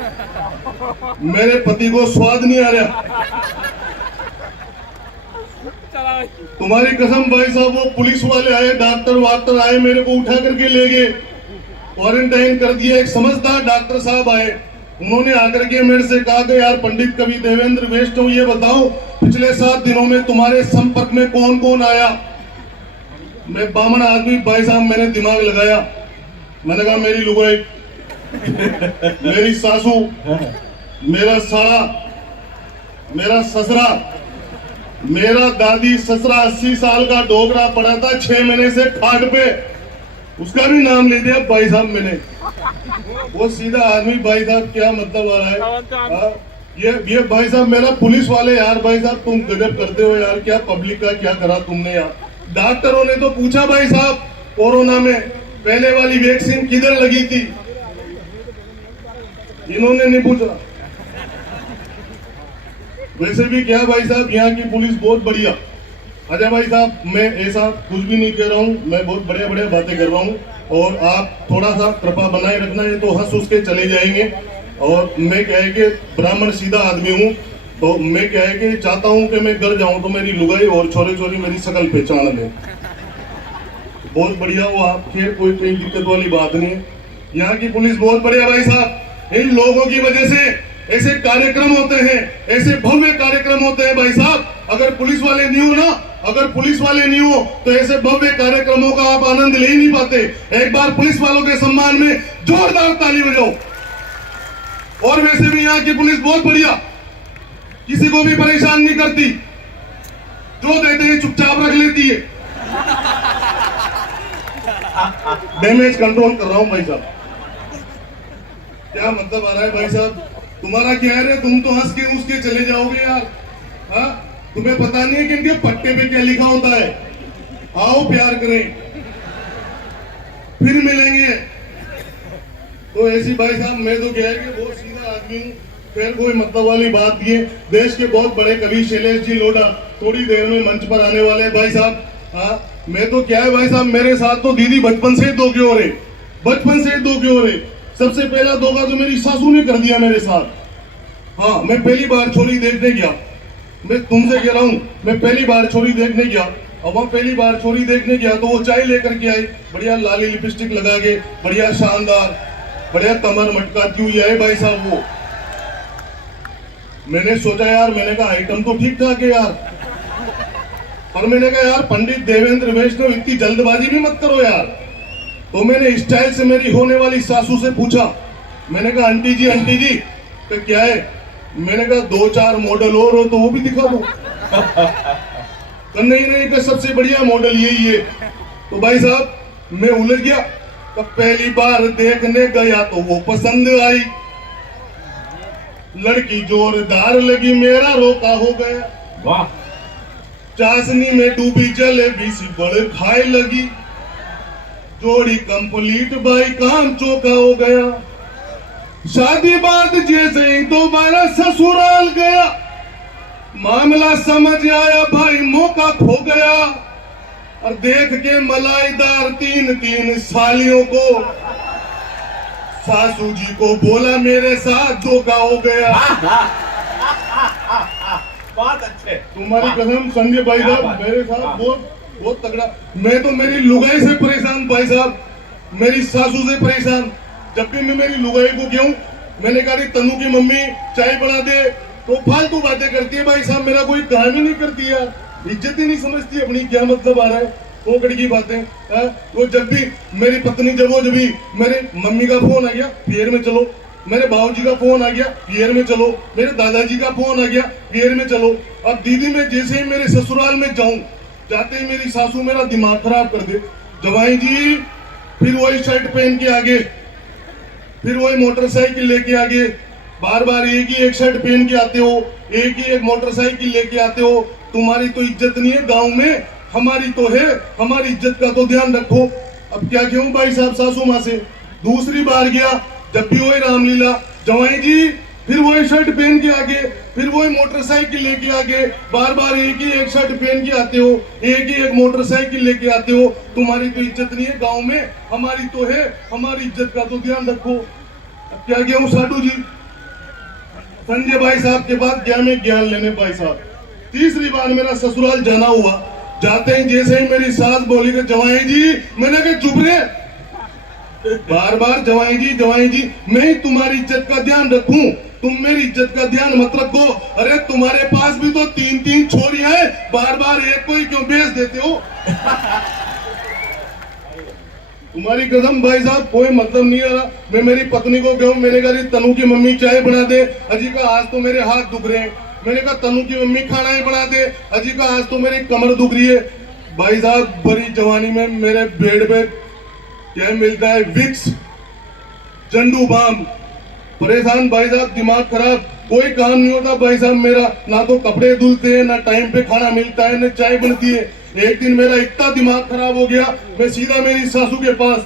मेरे पति को स्वाद नहीं आ रहा। तुम्हारी कसम भाई साहब, वो पुलिस वाले आए, डॉक्टर आए, मेरे को उठा करके ले गए, क्वारंटाइन कर दिया। एक समझदार डॉक्टर साहब आए, उन्होंने आकर के मेरे से कहा कि यार पंडित कवि देवेंद्र वैष्णव, ये बताओ पिछले 7 दिनों में तुम्हारे संपर्क में कौन कौन आया। मैं बामन आदमी भाई साहब, मैंने दिमाग लगाया। मैंने कहा मेरी लुगाई, मेरी सासू, मेरा साला, मेरा ससुरा, मेरा दादी ससुरा 80 साल का डोगरा पड़ा था 6 महीने से खाट पे, उसका भी नाम ले दिया भाई साहब मैंने। वो सीधा आदमी भाई साहब, क्या मतलब आ रहा है। ये भाई साहब मेरा पुलिस वाले, यार भाई साहब तुम गजब करते हो यार, क्या पब्लिक का क्या करा तुमने यार। डॉक्टरों ने तो पूछा भाई साहब कोरोना में पहले वाली वैक्सीन किधर लगी थी, इन्होंने नहीं पूछा। वैसे भी क्या भाई साहब, यहाँ की पुलिस बहुत बढ़िया। अजय भाई साहब, मैं ऐसा कुछ भी नहीं कह रहा हूँ, मैं बहुत बढ़िया बढ़िया बातें कर रहा हूँ और आप थोड़ा सा कृपा बनाए रखना है तो हंस उस के चले जाएंगे। और मैं क्या है कि ब्राह्मण सीधा आदमी हूँ, तो मैं क्या है कि चाहता हूँ कि मैं घर जाऊँ तो मेरी लुगाई और छोरे छोरी मेरी शकल पहचान ले। बहुत बढ़िया वो आप, खैर कोई दिक्कत वाली बात नहीं है। यहाँ की पुलिस बहुत बढ़िया भाई साहब। इन लोगों की वजह से ऐसे कार्यक्रम होते हैं, ऐसे भव्य कार्यक्रम होते हैं भाई साहब। अगर पुलिस वाले नहीं हो ना, अगर पुलिस वाले नहीं हो तो ऐसे भव्य कार्यक्रमों का आप आनंद ले ही नहीं पाते। एक बार पुलिस वालों के सम्मान में जोरदार ताली बजाओ। और वैसे भी यहाँ की पुलिस बहुत बढ़िया, किसी को भी परेशान नहीं करती, जो देते हैं चुपचाप रख लेती है। डैमेज कंट्रोल कर रहा हूं भाई साहब। क्या मतलब आ रहा है भाई साहब, तुम्हारा क्या है, तुम तो हंस के उसके चले जाओगे यार। हाँ, तुम्हें पता नहीं है कि इनके पट्टे पे क्या लिखा होता है। आओ प्यार करें, फिर मिलेंगे। तो ऐसी भाई साहब, मैं तो क्या है कि बहुत सीधा आदमी हूँ, फिर कोई मतलब वाली बात नहीं है। देश के बहुत बड़े कवि शैलेश जी लोढ़ा थोड़ी देर में मंच पर आने वाले भाई साहब। हाँ, मैं तो क्या है भाई साहब, मेरे साथ तो दीदी बचपन से धोखे हो रहे, बचपन से धोखे हो रहे। सबसे पहला धोखा तो मेरी सासू ने कर दिया मेरे साथ। हाँ, मैं पहली बार छोरी देखने गया, मैं तुमसे कह रहा हूँ, मैं पहली बार छोरी देखने गया और वहाँ पहली बार छोरी देखने गया तो वो चाय लेकर के आई, बढ़िया लाली लिपस्टिक लगा के, बढ़िया शानदार, बढ़िया कमर मटकाती हुई है भाई साहब वो। मैंने सोचा यार, मैंने कहा आइटम तो ठीक ठाक है यार, पर मैंने कहा यार पंडित देवेंद्र वैष्णव इतनी जल्दबाजी भी मत करो यार। तो मैंने स्टाइल से मेरी होने वाली सासू से पूछा, मैंने कहा आंटी जी तो क्या है। मैंने कहा 2-4 मॉडल और हो तो वो भी दिखा दो। तो नहीं तो सबसे बढ़िया मॉडल यही है। तो भाई साहब मैं उलझ गया। तो पहली बार देखने गया तो वो पसंद आई, लड़की जोरदार लगी, मेरा रोका हो गया। वाह। चाशनी में डूबी जलेबी सी बड़े खाए लगी, जोड़ी कंप्लीट भाई, काम चौका हो गया। शादी बाद जैसे ही दोबारा ससुराल गया, मामला समझ आया भाई, मौका खो गया और देख के मलाईदार 3 सालियों को सासू जी को बोला मेरे साथ धोखा हो गया। बहुत अच्छे। तुम्हारी कसम संजय भाई साहब, मेरे साथ बहुत तगड़ा। मैं तो मेरी लुगाई से परेशान भाई साहब, मेरी सासू से परेशान। जब भी मैं मेरी लुगाई को गया हूं, मैंने कहा तनु की मम्मी चाय बना दे, तो फालतू बातें करती है भाई साहब, मेरा कोई काम ही नहीं करती यार, इज्जत ही नहीं समझती अपनी, क्या मतलब आ रहा है पोकड़ की बातें। तो जब भी मेरी पत्नी जब भी मेरे मम्मी का फोन आ गया पियर में चलो, मेरे बाबूजी का फोन आ गया पियर में चलो, मेरे दादाजी का फोन आ गया पियर में चलो। अब दीदी मैं जैसे ही मेरे ससुराल में जाऊं, जाते ही मेरी सासू मेरा दिमाग खराब कर दे। जवाई जी फिर वही शर्ट पहन के आगे, फिर वही मोटरसाइकिल लेके आगे, बार बार एक ही एक शर्ट पहन के आते हो, एक ही एक मोटरसाइकिल लेके आते हो, तुम्हारी तो इज्जत नहीं है गांव में, हमारी तो है, हमारी इज्जत का तो ध्यान रखो। अब क्या कहूं भाई साहब सासू माँ से। दूसरी बार गया, जब भी वही रामलीला, जवाई जी फिर वही शर्ट पहन के आगे, फिर वही मोटरसाइकिल लेके आगे, बार बार एक ही एक शर्ट पहन के आते हो, एक ही एक मोटरसाइकिल लेके आते हो, तुम्हारी तो इज्जत नहीं है गांव में, हमारी तो है, हमारी इज्जत का तो ध्यान रखो। अब क्या कहूं साधु जी, संजय भाई साहब के पास गया मैं ज्ञान लेने भाई साहब। तीसरी बार मेरा ससुराल जाना हुआ, जाते ही जैसे ही मेरी सास बोली कि जवाई जी, मैंने कहा चुप रे, बार बार जवाई जी मैं तुम्हारी इज्जत का ध्यान रखूं, तुम मेरी इज्जत का ध्यान मत रखो। अरे तुम्हारे पास भी तो 3 छोरियां हैं, बार बार एक को ही क्यों बेच देते हो? तुम्हारी कसम भाई साहब कोई मतलब नहीं आ रहा। मैं मेरी पत्नी को कहूं, मैंने कहा तनु की मम्मी चाय बना दे, अजी का आज तो मेरे हाथ दुख रहे हैं। मैंने कहा तनु की मम्मी खाना ही बना दे, अजी का आज तो मेरी कमर दुख रही है। भाई साहब बड़ी जवानी में मेरे बेड पे क्या मिलता है, विक्स, जंडू बाम, परेशान भाई साहब, दिमाग खराब, कोई काम नहीं होता भाई साहब मेरा, ना तो कपड़े धुलते हैं, ना टाइम पे खाना मिलता है, ना चाय बनती है। एक दिन मेरा इतना दिमाग खराब हो गया, मैं सीधा मेरी सासू के पास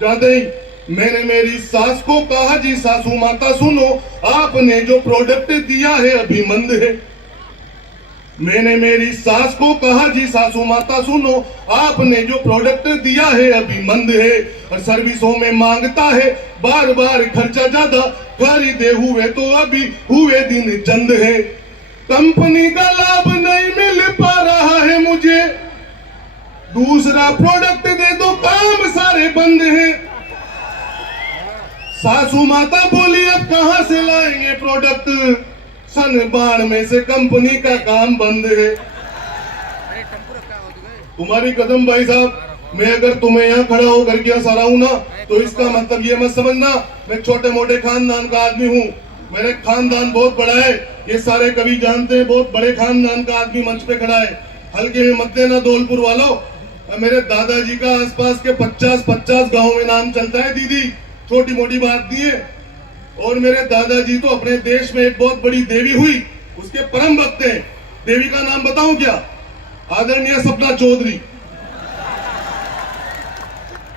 जाते ही मैंने मेरी सास को कहा, जी सासू माता सुनो, आपने जो प्रोडक्ट दिया है अभी मंद है। मैंने मेरी सास को कहा, जी सासू माता सुनो, आपने जो प्रोडक्ट दिया है अभी मंद है, और सर्विसों में मांगता है बार बार खर्चा ज्यादा, खरीदे हुए तो अभी हुए दिन चंद है। कंपनी का लाभ नहीं मिल पा रहा है मुझे, दूसरा प्रोडक्ट दे दो, काम सारे बंद हैं। सासू माता बोली अब कहां से लाएंगे प्रोडक्ट, सन बाढ़ में से कंपनी का काम बंद है। तुम्हारी कसम भाई साहब, मैं अगर तुम्हें यहाँ खड़ा होकर के सराहूं ना, तो इसका मतलब ये मत समझना मैं छोटे मोटे खानदान का आदमी हूँ। मेरे खानदान बहुत बड़ा है, ये सारे कवि जानते हैं, बहुत बड़े खानदान का आदमी मंच पे खड़ा है। हल्के में मत देना धौलपुर वालों, मेरे दादाजी का आसपास के 50 गाँव में नाम चलता है दीदी, छोटी मोटी बात नहीं है। और मेरे दादाजी तो अपने देश में एक बहुत बड़ी देवी हुई, उसके परम भक्त हैं। देवी का नाम बताऊं क्या? आदरणीय सपना चौधरी।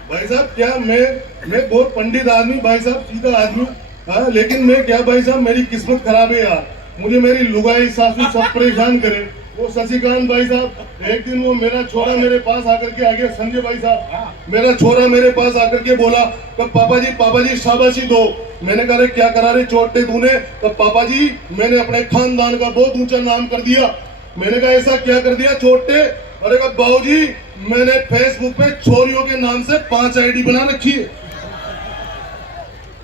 भाई साहब क्या मैं बहुत पंडित आदमी भाई साहब, सीधा आदमी, हाँ, लेकिन मैं क्या भाई साहब मेरी किस्मत खराब है यार, मुझे मेरी लुगाई सासू सब परेशान करे। वो शशिकांत भाई साहब, एक दिन वो मेरा छोरा मेरे पास आकर के आ गया, संजय भाई साहब, मेरा छोरा मेरे पास आकर के बोला तब पापा जी शाबाशी दो। मैंने कहा क्या करा रे चोटे तूने? तब पापा जी मैंने अपने खानदान का बहुत ऊंचा नाम कर दिया। मैंने कहा ऐसा क्या कर दिया छोटे? अरे कहा बाबूजी मैंने फेसबुक पे छोरियों के नाम से 5 आईडी बना रखी है।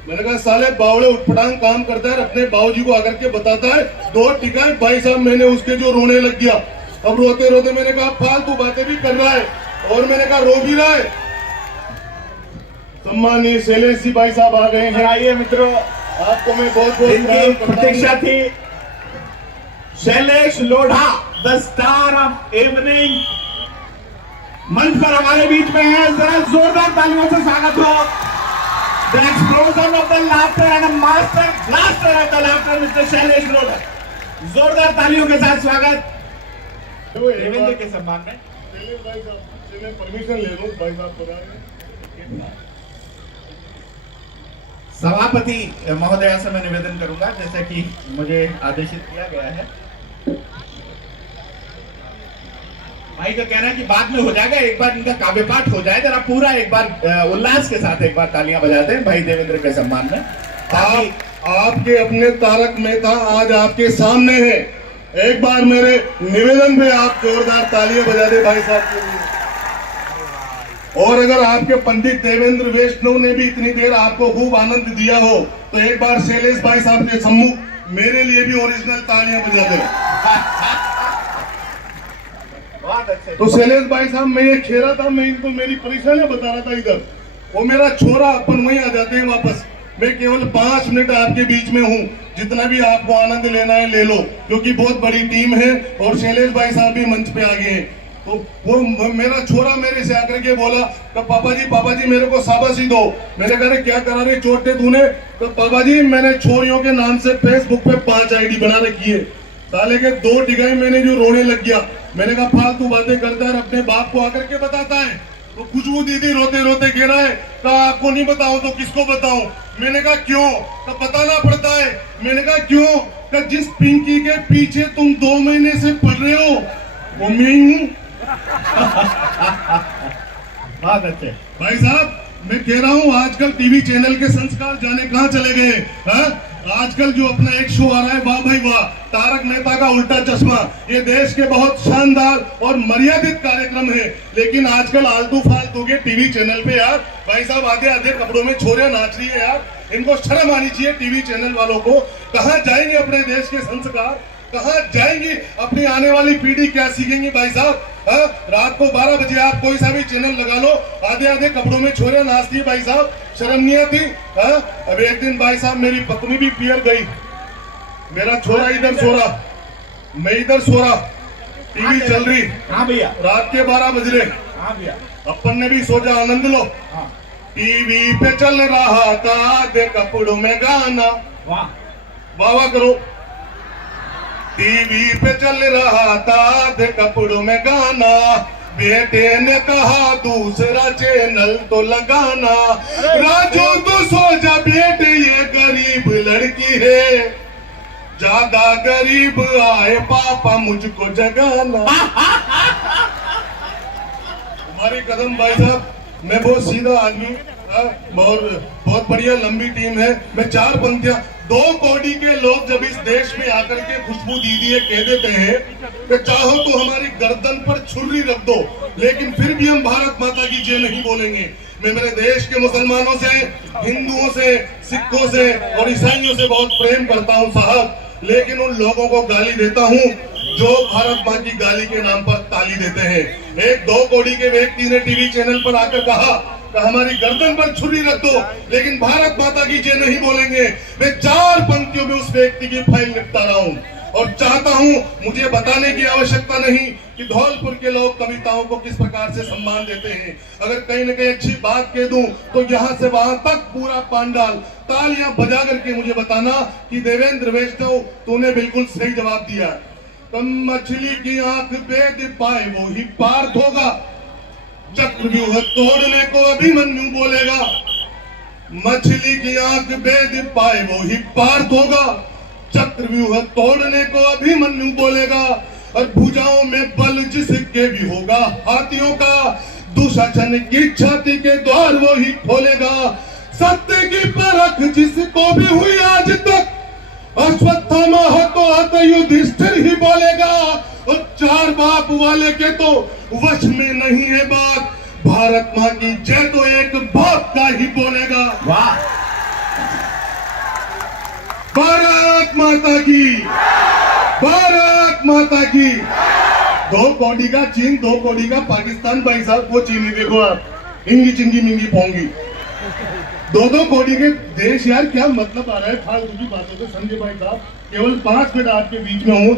मैंने कहा साले बावड़े उठपटांग काम करता है, अपने बाबूजी को आकर के बताता है 2 टिकाए। भाई साहब मैंने उसके जो रोने लग गया, अब रोते रोते मैंने कहा फालतू बातें भी कर रहा है, और मैंने कहा रो भी रहा है। सम्मानीय शैलेश जी भाई साहब आ गए हैं। आइए मित्रों, आपको मैं बहुत बहुत प्रतीक्षा थी। Shailesh Lodha the star of evening मंच पर हमारे बीच में है, जरा जोरदार तालियों से स्वागत हो। The explosion of the laughter and a master blaster of the laughter, Mr. Shailesh Lodha. जोरदार तालियों के साथ स्वागत देवेंद्र के सम्मान में। शैलेश भाई साहब से मैं परमिशन ले लूं, भाई साहब बता रहे हैं। सभापति महोदया से मैं निवेदन करूंगा, जैसे कि मुझे आदेशित किया गया है भाई का कहना है कि बाद में हो जाएगा, एक बार इनका काव्य पाठ हो जाए, जरा पूरा एक बार उल्लास के साथ एक बार तालियां बजाते हैं भाई देवेंद्र के सम्मान में। आपके अपने तारक मेहता आज आपके सामने है, एक बार मेरे निवेदन पे आप जोरदार तालियां बजा दे भाई साहब के लिए। और अगर आपके पंडित देवेंद्र वैष्णव ने भी इतनी देर आपको खूब आनंद दिया हो तो एक बार शैलेश भाई साहब के सम्मुख मेरे लिए भी ओरिजिनल तालियां बजा दे। तो शैलेश भाई साहब, मैं ये खेरा था, मैं इनको मेरी परेशानियां बता रहा था इधर, वो मेरा छोरा अपन वहीं आ जाते हैं वापस। मैं केवल 5 मिनट आपके बीच में हूँ, जितना भी आपको आनंद लेना है ले लो, क्योंकि बहुत बड़ी टीम है और शैलेश भाई साहब भी मंच पे आ गए हैं। तो वो मेरा छोरा मेरे से आकर के बोला कि पापा जी मेरे को शाबाशी दो। मैंने कहा क्या करा रही चोटे तूने? तो पापा जी मैंने छोरियों के नाम से फेसबुक पे 5 आईडी बना रखी है। साले के 2 डिगाई मैंने जो रोने लग गया। मैंने कहा फालतू बातें करता है, अपने बाप को आकर के बताता है। तो खुशबू दीदी रोते रोते कह रहा है कि आपको नहीं बताऊं तो किसको बताऊं? मैंने कहा क्यों? तो बताना पड़ता है। मैंने कहा क्यों? कि जिस पिंकी के पीछे तुम 2 महीने से पढ़ रहे हो वो मैं हूं। बहुत अच्छे भाई साहब, मैं कह रहा हूँ आजकल टीवी चैनल के संस्कार जाने कहाँ चले गए हैं? आजकल जो अपना एक शो आ रहा है वाह भाई वाह, तारक मेहता का उल्टा चश्मा, ये देश के बहुत शानदार और मर्यादित कार्यक्रम है। लेकिन आजकल आलतू फालतू के टीवी चैनल पे यार भाई साहब आधे आधे कपड़ों में छोरे नाच रही है यार। इनको शर्म आनी चाहिए टीवी चैनल वालों को। कहाँ जाएंगे अपने देश के संस्कार? कहाँ जाएंगी अपनी आने वाली पीढ़ी? क्या सीखेंगी भाई साहब? रात को 12 बजे आप कोई सा भी चैनल लगा लो, आधे आधे कपड़ों में छोरे नाचती है भाई साहब, शर्म नहीं आती? अब एक दिन भाई साहब मेरी पत्नी भी पियर गई, मेरा छोरा इधर सो रहा, मैं इधर सो रहा, टीवी चल रही। हाँ भैया, रात के 12 बज रहे। हाँ भैया, अपन ने भी सोचा आनंद लो। टीवी पे चल रहा था आधे कपड़ों में गाना, वाह वाह वाह करो। टीवी पे चल रहा था आधे कपड़ों में गाना, बेटे ने कहा दूसरा चैनल तो लगाना। राजू तू सो जा बेटे, ये गरीब लड़की है, ज्यादा गरीब आए पापा मुझको जगाना। हमारी कदम भाई साहब, मैं बहुत सीधा आदमी, बहुत बढ़िया लंबी टीम है। मैं 4 पंक्तियां, 2 कौड़ी के लोग जब इस देश में आकर के खुशबू दीदी कह देते हैं कि चाहो तो हमारी गर्दन पर छुरी रख दो, लेकिन फिर भी हम भारत माता की जय नहीं बोलेंगे। मैं मेरे देश के मुसलमानों से, हिंदुओं से, सिखों से और ईसाइयों से बहुत प्रेम करता हूं साहब, लेकिन उन लोगों को गाली देता हूं जो भारत माँ की गाली के नाम पर ताली देते हैं। एक 2 कौड़ी के व्यक्ति ने टीवी चैनल पर आकर कहा कि हमारी गर्दन पर छुरी रख दो, लेकिन भारत माता की जय नहीं बोलेंगे। मैं 4 पंक्तियों में उस व्यक्ति की फाइल निपटा रहा हूं और चाहता हूं, मुझे बताने की आवश्यकता नहीं कि धौलपुर के लोग कविताओं को किस प्रकार से सम्मान देते हैं। अगर कहीं न कहीं अच्छी बात कह दूं तो यहां से वहां तक पूरा पांडाल तालियां बजा करके मुझे बताना कि देवेंद्र वैष्णव तूने बिल्कुल सही जवाब दिया। कम मछली की आंख भेद पाए वो ही पार्थ होगा, चक्रव्यूह तोड़ने को अभिमन्यु बोलेगा। मछली की आंख भेद पाए वो ही पार्थ होगा, चक्रव्यूह तोड़ने को अभिमन्यु बोलेगा। और भुजाओं में बल जिसके भी होगा हाथियों का, दुशासन की छाती के द्वार वो ही खोलेगा। सत्य की परख जिसको भी हुई आज तक, अश्वत्थामा हो तो अत युधिष्ठिर ही बोलेगा। और 4 बाप वाले के तो वश में नहीं है बात, भारत माँ की जय तो एक बाप का ही बोलेगा। वाह, भारत माता की, भारत माता की। 2 कौड़ी का चीन, 2 कौड़ी का पाकिस्तान भाई साहब, वो चीनी देखो आप, इंगी चिंगी मिंगी पोंगी। 2-2 कौड़ी के देश यार, क्या मतलब आ रहा है फालतू की बातों से? संजय भाई साहब, केवल 5 मिनट आपके बीच में हूँ।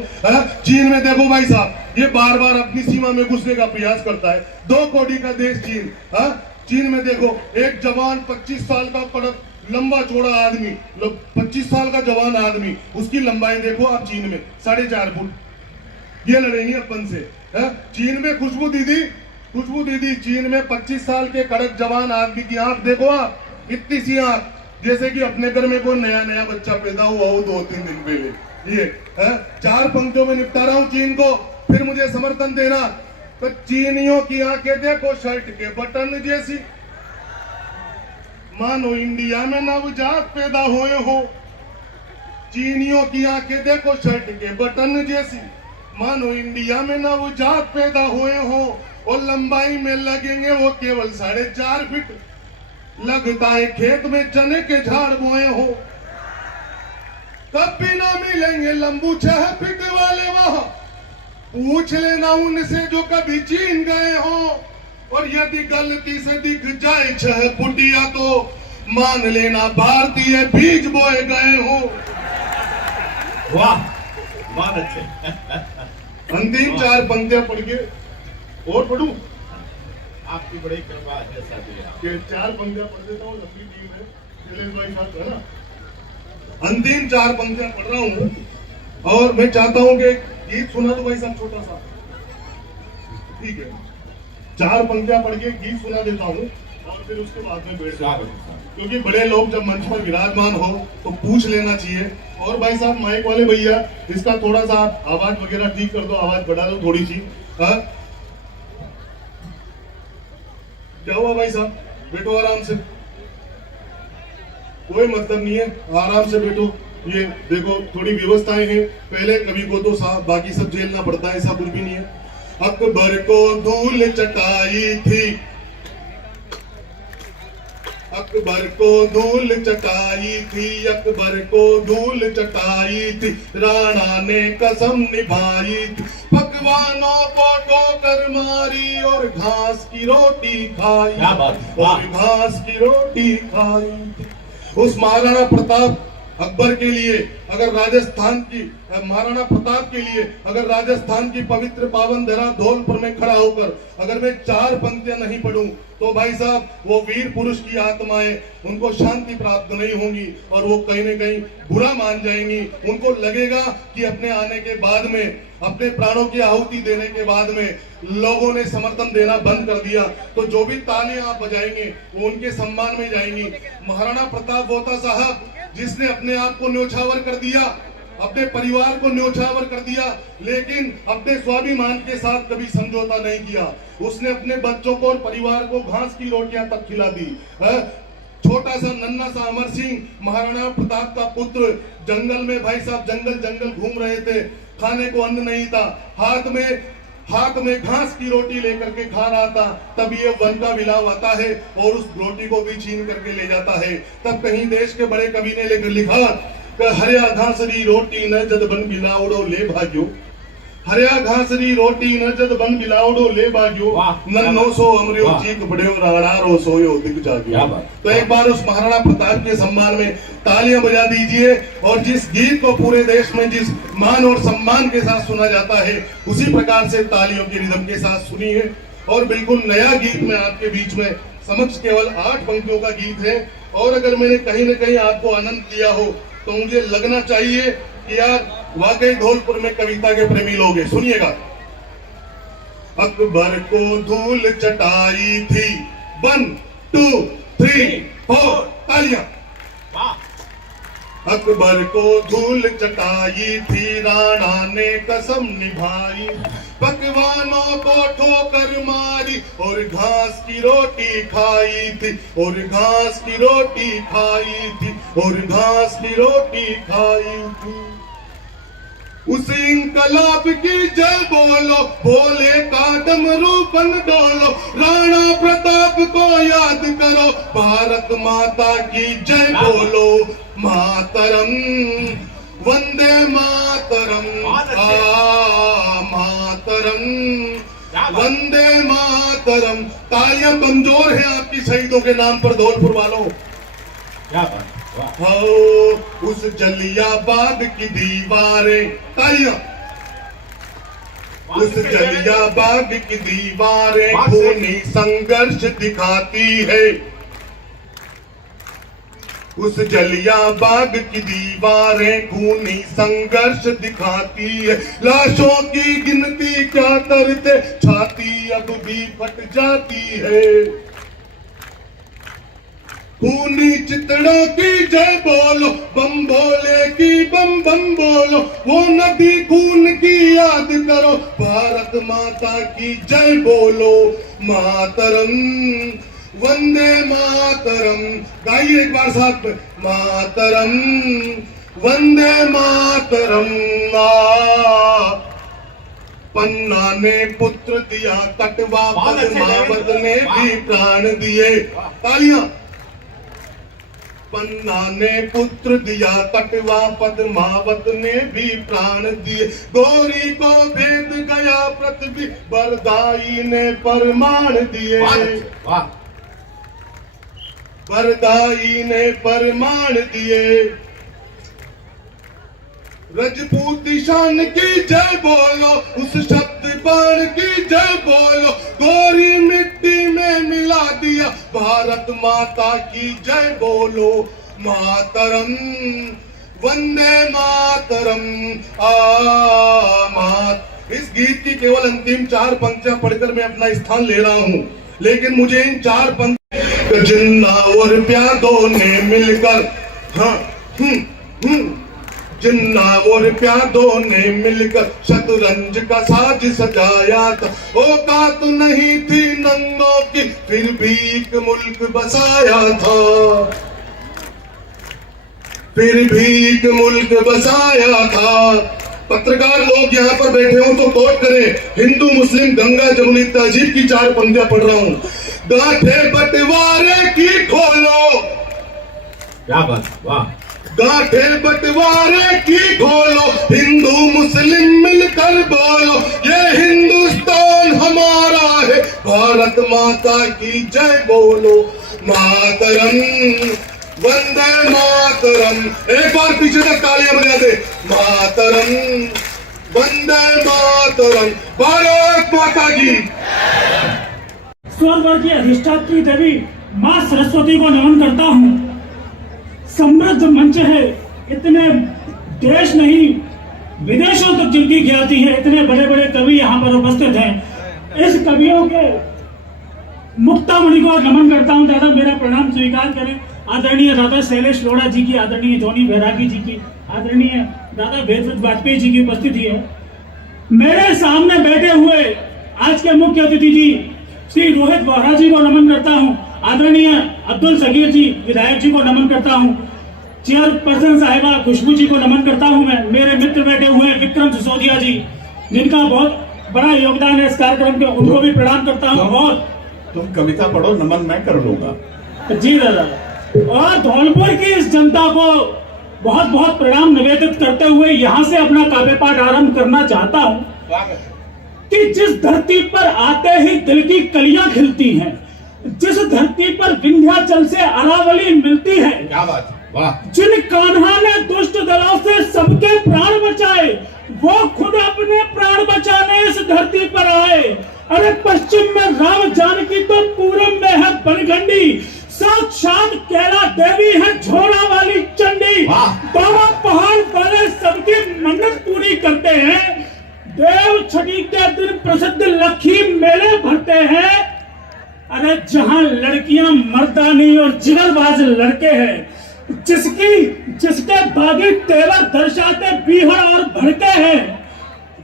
चीन में देखो भाई साहब, ये बार बार अपनी सीमा में घुसने का प्रयास करता है। 2 कौड़ी का देश चीन। चीन में देखो एक जवान 25 साल का कड़क लंबा चौड़ा आदमी, 25 साल का जवान आदमी, उसकी लंबाई देखो आप चीन में 4.5 फुट। ये लड़ेंगे अपन से। चीन में खुशबू दीदी चीन में 25 साल के कड़क जवान आदमी की आंख देखो आप, इतनी सी आंख, जैसे कि अपने घर में कोई नया बच्चा पैदा हुआ हो 2-3 दिन पहले। ये 4 पंक्तियों में निपटा रहा हूं चीन को, फिर मुझे समर्थन देना। तो चीनियों की आंखें देखो शर्ट के बटन जैसी, मानो इंडिया में नवजात पैदा हुए हो। चीनियों की आंखें देखो शर्ट के बटन जैसी, मानो इंडिया में नवजात पैदा हुए हो। और लंबाई में लगेंगे वो केवल 4.5 फीट, लगता है खेत में चने के झाड़ बोए हो। कभी ना मिलेंगे लंबू 6 फीट वाले वहां, पूछ लेना उनसे जो कभी चीन गए हो। और यदि गलती से दिख जाए 6 फुटिया तो मान लेना भारतीय बीज बोए गए हो। वाह, बहुत अच्छे। अंतिम 4 पंक्तियां पढ़ के और पढ़ू आपकी बड़ी कृपा है साथी। कि 4 पंक्तियां पढ़ देता हूँ, लंबी टीम है, शैलेश भाई साथ है ना। अंतिम 4 पंक्तियां पढ़ रहा हूँ और मैं चाहता हूँ कि गीत सुना दो भाई साहब, छोटा सा, ठीक है। 4 पंक्तियां पढ़ के गीत सुना देता हूँ और फिर उसके बाद में बैठ जाओ, क्योंकि बड़े लोग जब मंच पर विराजमान हो तो पूछ लेना चाहिए। और भाई साहब माइक वाले भैया, इसका थोड़ा सा आवाज वगैरह ठीक कर दो, आवाज बढ़ा दो थोड़ी सी। क्या हुआ भाई साहब, बैठो आराम से, कोई मतलब नहीं है, आराम से बैठो। ये देखो थोड़ी व्यवस्थाएं हैं, पहले कभी को तो साहब बाकी सब झेलना पड़ता है, ऐसा कुछ भी नहीं है। अकबर को धूल चटाई थी, अकबर को धूल चटाई थी, अकबर को धूल चटाई थी, राणा ने कसम निभाई थी, पकवानों को ठोकर मारी और घास की रोटी खाई, और घास की रोटी खाई थी। उस महाराणा प्रताप अकबर के लिए अगर राजस्थान की, महाराणा प्रताप के लिए अगर राजस्थान की पवित्र पावन धरा धौलपुर में खड़ा होकर अगर मैं 4 पंक्तियां नहीं पढ़ूं तो भाई साहब वो वीर पुरुष की आत्माएं, उनको शांति प्राप्त नहीं होंगी और वो कहीं न कहीं बुरा मान जाएंगी। उनको लगेगा कि अपने आने के बाद में, अपने प्राणों की आहुति देने के बाद में लोगों ने समर्थन देना बंद कर दिया, तो जो भी तालियां आप बजाएंगे वो उनके सम्मान में जाएंगी। महाराणा प्रताप वो था साहब जिसने अपने आप को न्योछावर कर दिया, अपने परिवार को न्योछावर कर दिया, लेकिन अपने स्वाभिमान के साथ कभी समझौता नहीं किया। उसने अपने बच्चों को और परिवार को घास की रोटियां तक खिला दी। छोटा सा नन्हा सा अमर सिंह महाराणा प्रताप का पुत्र जंगल में भाई साहब जंगल जंगल घूम रहे थे, खाने को अन्न नहीं था, हाथ में घास की रोटी लेकर के खा रहा था। तब ये वन का विलाव आता है और उस रोटी को भी छीन करके ले जाता है। तब कहीं देश के बड़े कवि ने लेकर लिखा कि हरिया घासरी रोटी न जद बन बिलावड़ो ले भाग्यो, हरिया घासरी रोटी न जद बन बिलावड़ो ले भाग्यो, नन्नो सो अमरियो चीक बड़ियो राणा रो सोयो दिख जाग्यो। तो एक बार उस महाराणा प्रताप के सम्मान में तालियां बजा दीजिए। और जिस गीत को पूरे देश में जिस मान और सम्मान के साथ सुना जाता है उसी प्रकार से तालियों की रिदम के साथ सुनिए। और बिल्कुल नया गीत में आपके बीच में समक्ष केवल 8 पंक्तियों का गीत है। और अगर मैंने कहीं न कहीं आपको आनंद दिया हो तो मुझे लगना चाहिए कि यार वाकई धौलपुर में कविता के प्रेमी लोग हैं। सुनिएगा। अकबर को धूल चटाई थी, 1 2 3 4 तालियां। अकबर को धूल चटाई थी, राणा ने कसम निभाई, पकवानों को ठोकर मारी और घास की रोटी खाई थी, और घास की रोटी खाई थी, और घास की रोटी खाई थी। उस इंकलाब की जय बोलो, भोले का डमरू बन डोलो, राणा प्रताप को याद करो, भारत माता की जय बोलो, मातरम वंदे मातरम, मातरम वंदे मातरम। तालियां कमजोर हैं आपकी शहीदों के नाम पर धौलपुर वालों। क्या बात, हो उस जलिया बाग की दीवारें, तालियां, उस जलिया बाग की दीवारें खूनी संघर्ष दिखाती है, उस जलिया बाग की दीवारें खूनी संघर्ष दिखाती है, लाशों की गिनती क्या करते, छाती अब भी फट जाती है। खूनी चितड़ों की जय बोलो, बम भोले की बम बम बोलो, वो नदी खून की याद करो, भारत माता की जय बोलो, मातरम वंदे मातरम। गाइए एक बार साथ में, मातरम वंदे मातरम। पन्ना ने पुत्र दिया, कटवा पद्मावत ने भी प्राण दिए। तालियां। पन्ना ने पुत्र दिया, कटवा पद्मावत ने भी प्राण दिए, गौरी को भेद गया पृथ्वी, बरदाई ने परमाण दिए। बरदाई ने परमाण दिए। रजपूत शान की जय बोलो, उस शब्द बाण की जय बोलो, गोरी मिट्टी में मिला दिया, भारत माता की जय बोलो, मातरम वंदे मातरम। इस गीत की केवल अंतिम 4 पंक्तियां पढ़कर मैं अपना स्थान ले रहा हूं, लेकिन मुझे इन 4 पंक्तियों जिन्ना और प्यादों ने मिलकर, जिन्ना और प्यादों ने मिलकर शतरंज का साज सजाया था, औकात नहीं थी नंगों की, फिर भी एक मुल्क बसाया था, फिर भी एक मुल्क बसाया था। पत्रकार लोग यहाँ पर बैठे हो तो कोट करें, हिंदू मुस्लिम गंगा जमुनी तहजीब की 4 पंक्तियां पढ़ रहा हूं। गांठे बंटवारे की खोलो, क्या बात, वाह। गांठे बंटवारे की खोलो, हिंदू मुस्लिम मिलकर बोलो, ये हिंदुस्तान हमारा है, भारत माता की जय बोलो, मातरम वंदे मातरम। एक बार पीछे तक तालियां बजा दे, मातरम वंदे मातरम, भारत माता की। स्वर्ग की अधिष्ठात्री देवी माँ सरस्वती को नमन करता हूँ। समृद्ध मंच है, इतने देश नहीं विदेशों तक जिनकी ख्याति है, इतने बड़े बड़े कवि यहाँ पर उपस्थित हैं। इस कवियों के मुक्तामणि को नमन करता हूँ। दादा मेरा प्रणाम स्वीकार करें। आदरणीय दादा शैलेश लोढ़ा जी की, आदरणीय जोनी बैरागी जी की, आदरणीय दादा वेदव्रत वाजपेयी जी की उपस्थिति है। मेरे सामने बैठे हुए आज के मुख्य अतिथि जी श्री रोहित बोहरा जी को नमन करता हूँ। आदरणीय अब्दुल सगीर जी विधायक जी को नमन करता हूँ। चेयरपर्सन साहिबा खुशबू जी को नमन करता हूँ। मैं मेरे मित्र बैठे हुए हैं विक्रम सिसोदिया जी, जिनका बहुत बड़ा योगदान है इस कार्यक्रम के, उनको भी प्रणाम करता हूँ। और तुम कविता पढ़ो, नमन मैं कर लूंगा। जी दादा। और धौलपुर की इस जनता को बहुत बहुत प्रणाम निवेदित करते हुए यहाँ से अपना काव्य पाठ आरंभ करना चाहता हूँ कि जिस धरती पर आते ही दिल की कलियां खिलती हैं, जिस धरती पर विंध्याचल से अरावली मिलती है, क्या बात, वाह। जिन कान्हा ने दुष्ट दलों से सबके प्राण बचाए, वो खुद अपने प्राण बचाने इस धरती पर आए। अरे पश्चिम में राम जानकी तो पूरब में है बनगंडी, साक्षात कैला देवी है झोला वाली चंडी। दोनों पहाड़ वाले सबकी मन्नत पूरी करते हैं। देव छठी के दिन प्रसिद्ध लखी मेले भरते हैं। अरे जहां लड़कियां मर्दानी और जिगरबाज लड़के हैं, जिसके बागी तेवर दर्शाते बीहड़ और भड़के हैं,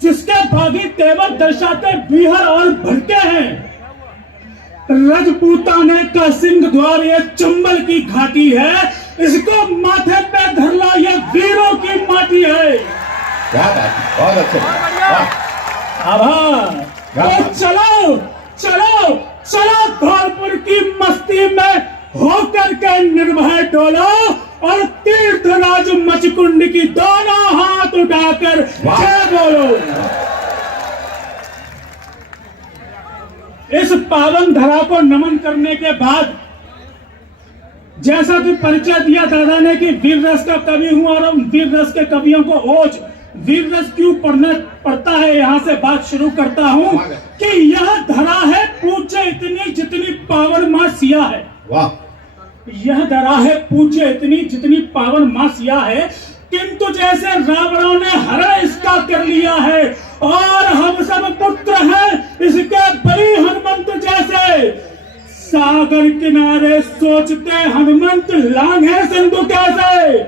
जिसके बागी तेवर दर्शाते बीहड़ और भड़के हैं। रजपूताने का सिंह द्वार ये चंबल की घाटी है, इसको माथे पे धरला ये वीरों की माटी है। क्या बात, बहुत अच्छा। आभार। तो चलो चलो चलो धौलपुर की मस्ती में होकर के निर्भय डोलो और तीर्थराज मचकुंड की दोनों हाथ उठाकर जय बोलो। इस पावन धरा को नमन करने के बाद, जैसा कि परिचय दिया दादा ने कि वीर रस का कवि हूं और वीर रस के कवियों को ओज वीर रस क्यों पढ़ना पड़ता है, यहां से बात शुरू करता हूं कि यह धरा है पूछे इतनी जितनी पावन मां सिया है। वाह। यह धरा है पूछे इतनी जितनी पावन मां सिया है, किंतु जैसे रावणों ने हरण इसका कर लिया है और हम सब पुत्र हैं इसके बलि हनुमंत जैसे। सागर किनारे सोचते हनुमंत लांघे सिंधु कैसे,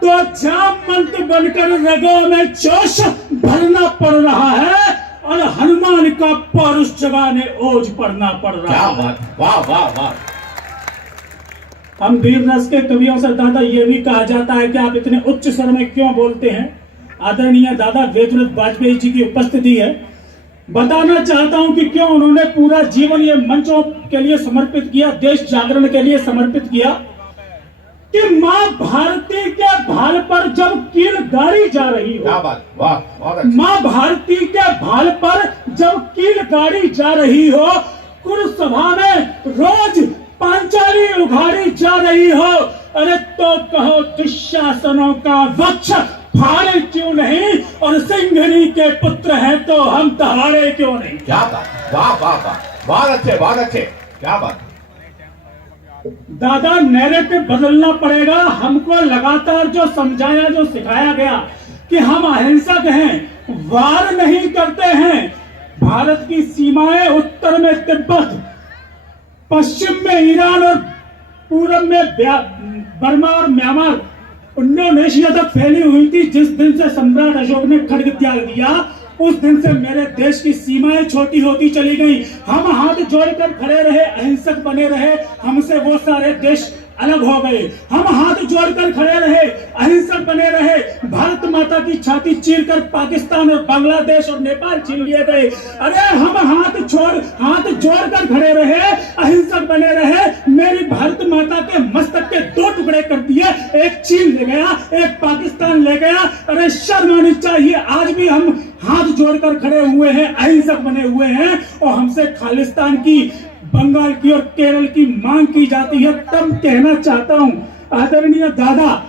तो जामवंत बनकर रगों में जोश भरना पड़ रहा है और हनुमान का पौरुष जगाने ओज पड़ना पड़ रहा क्या है। बात, वाह वाह वाह। हम वीर रस के कवियों से दादा ये भी कहा जाता है कि आप इतने उच्च स्वर में क्यों बोलते हैं। आदरणीय दादा वेदव्रत वाजपेयी जी की उपस्थिति है। बताना चाहता हूं कि क्यों उन्होंने पूरा जीवन ये मंचों के लिए समर्पित किया, देश जागरण के लिए समर्पित किया। कि मां भारती के भाल पर जब कील गाड़ी जा रही हो, क्या बात, वाह, बहुत अच्छा। मां भारती के भाल पर जब कील गाड़ी जा रही हो, कुरुसभा में रोज पांचाली उघाड़ी जा रही हो, अरे तो कहो दुशासनों का वक्ष फाड़े क्यों नहीं, और सिंघनी के पुत्र हैं तो हम दहाड़े क्यों नहीं। क्या बात, वाह वाह वाह, बहुत अच्छे बहुत अच्छे, क्या बात। दादा नैरेटिव बदलना पड़ेगा। हमको लगातार जो समझाया, जो सिखाया गया कि हम अहिंसक हैं, वार नहीं करते हैं। भारत की सीमाएं उत्तर में तिब्बत, पश्चिम में ईरान और पूरब में बर्मा और म्यांमार, इंडोनेशिया तक फैली हुई थी। जिस दिन से सम्राट अशोक ने खड्ग त्याग दिया, उस दिन से मेरे देश की सीमाएं छोटी होती चली गई। हम हाथ जोड़कर खड़े रहे, अहिंसक बने रहे, हमसे वो सारे देश अलग हो गए। हम हाथ जोड़कर खड़े रहे, अहिंसक बने रहे, भारत माता की छाती चीरकर पाकिस्तान और बांग्लादेश और नेपाल छीन लिए गए। अरे हम हाथ जोड़कर खड़े रहे, अहिंसक बने रहे, मेरी भारत माता के मस्तक के 2 टुकड़े कर दिए, एक चीन ले गया, एक पाकिस्तान ले गया। अरे शर्म आनी चाहिए। आज भी हम हाथ जोड़कर खड़े हुए हैं, अहिंसक बने हुए हैं, और हमसे खालिस्तान की, बंगाल की और केरल की मांग की जाती है। तब कहना चाहता हूं, आदरणीय दादा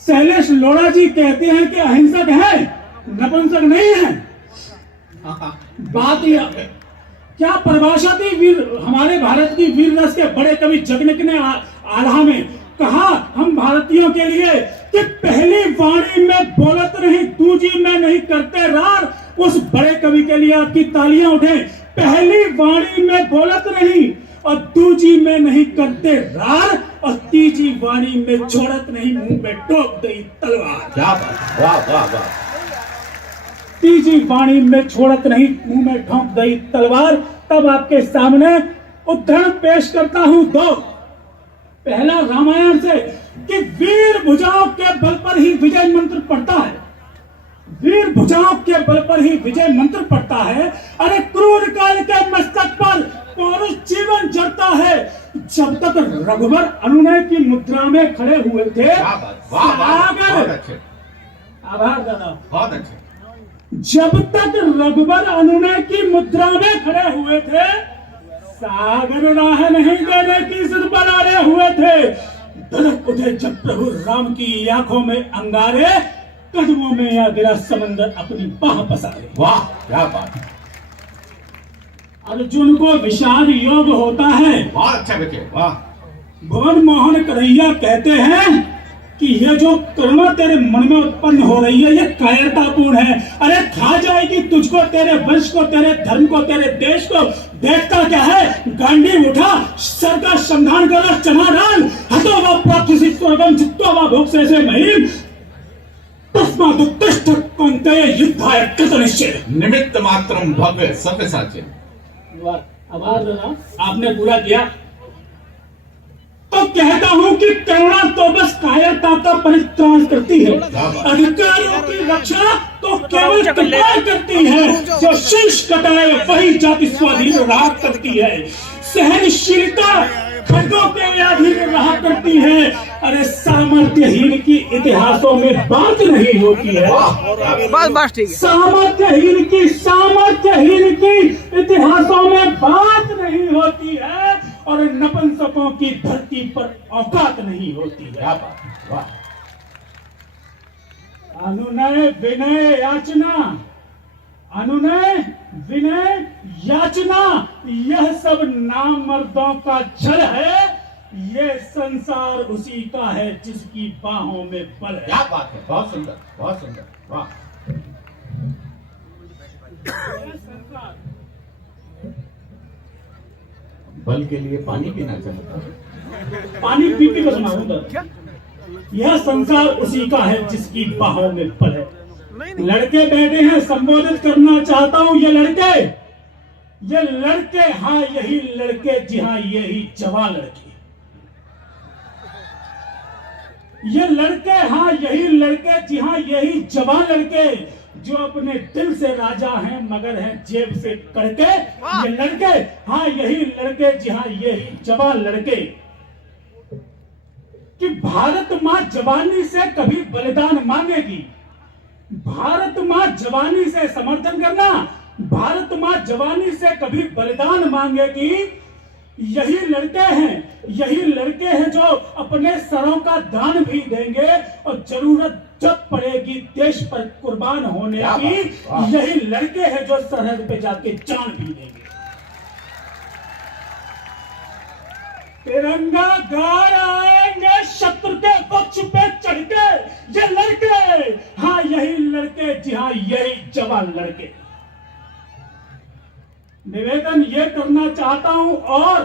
शैलेश लोढ़ा जी कहते हैं कि अहिंसक है, नपुंसक नहीं है। बात यह क्या परिभाषा थी वीर, हमारे भारत की वीर रस के बड़े कवि जगनिक ने आल्हा में कहा हम भारतीयों के लिए कि पहली वाणी में बोलत नहीं, दूजी में नहीं करते रार। उस बड़े कवि के लिए आपकी तालियां उठे। पहली वाणी में बोलत नहीं और दूजी में नहीं करते रार, और तीजी वाणी में छोड़त नहीं, मुंह में ठोक दई तलवार। क्या बात, वाह वाह वाह। तीजी वाणी में छोड़त नहीं, मुंह में ठोक दई तलवार। तब आपके सामने उद्धरण पेश करता हूं 2। पहला रामायण से कि वीर भुजाओं के बल पर ही विजय मंत्र पड़ता है, वीर भुजाओं के बल पर ही विजय मंत्र पड़ता है। अरे क्रूर काल के मस्तक पर पौरुष जीवन जड़ता है। जब तक रघुवर अनुनय की मुद्रा में खड़े हुए थे, बहुत अच्छे, आभार दादा, बहुत अच्छे। जब तक रघुवर अनुनय की मुद्रा में खड़े हुए थे, सागर राह नहीं देने की सिर बनाए हुए थे। धड़क उठे जब प्रभु राम की आंखों में अंगारे, कदमों में या गिरा समंदर अपनी बाह पसारे। वाह, क्या बात। अर्जुन को विषाद योग होता है। बहुत अच्छा बच्चे, वाह। भुवन मोहन करैया कहते हैं कि ये जो करुणा तेरे मन में उत्पन्न हो रही है, ये कायरतापूर्ण है। अरे खा जाएगी तुझको, तेरे वंश को, तेरे धर्म को, तेरे देश को। देखता क्या है, गांडी उठा, सर का संधान करा, चना डाल, हतो व प्राप्ति स्वर्गम जित्वा व भोग से महिम, तस्मात् उत्तिष्ठ कौन्तेय युद्धाय कृतनिश्चय। निमित्त मात्रम भव्य सत्य साचे। आभार दादा, आपने पूरा किया। तो कहता हूं कि करुणा तो बस कायरता का परित्राण करती है, अधिकारों की रक्षा तो केवल कृपा करती है। जो शीश कटाए वही जाति स्वाधीन रहा करती है, सहनशीलता खड्गों के अधीन रहा करती है। अरे सामर्थ्यहीन की इतिहासों में बात नहीं होती है, बस ठीक है। सामर्थ्यहीन की इतिहासों में बात नहीं होती है, और नपुंसकों की धरती पर औकात नहीं होती है। अनुनय विनय याचना, अनुनय विनय याचना, यह सब नामर्दों का छल है। ये संसार उसी का है जिसकी बाहों में बल है। क्या बात है, बहुत सुंदर, बहुत सुंदर, वाह। बल के लिए पानी पीना चाहता हूँ। पानी पी पी कर सुनाऊंगा। यह संसार उसी का है जिसकी बाहों में पल है। लड़के बैठे हैं, संबोधित करना चाहता हूं। ये लड़के हाँ यही लड़के, जी हाँ यही जवान लड़के। ये लड़के हाँ यही लड़के, जी हाँ यही जवान लड़के, जो अपने दिल से राजा हैं मगर हैं जेब से करके। ये लड़के हाँ यही लड़के, जी हाँ यही जवान लड़के। कि भारत मां जवानी से कभी बलिदान मांगेगी। भारत मां जवानी से समर्थन करना, भारत मां जवानी से कभी बलिदान मांगेगी। यही लड़के हैं जो अपने सरों का दान भी देंगे और जरूरत जब पड़ेगी देश पर कुर्बान होने की। यही लड़के हैं जो सरहद पे जाके जान भी देंगे। तिरंगा गाड़ेंगे शत्रु के पक्ष पे चढ़ के। ये लड़के हाँ यही लड़के, जी हाँ यही जवान लड़के। निवेदन ये करना चाहता हूं और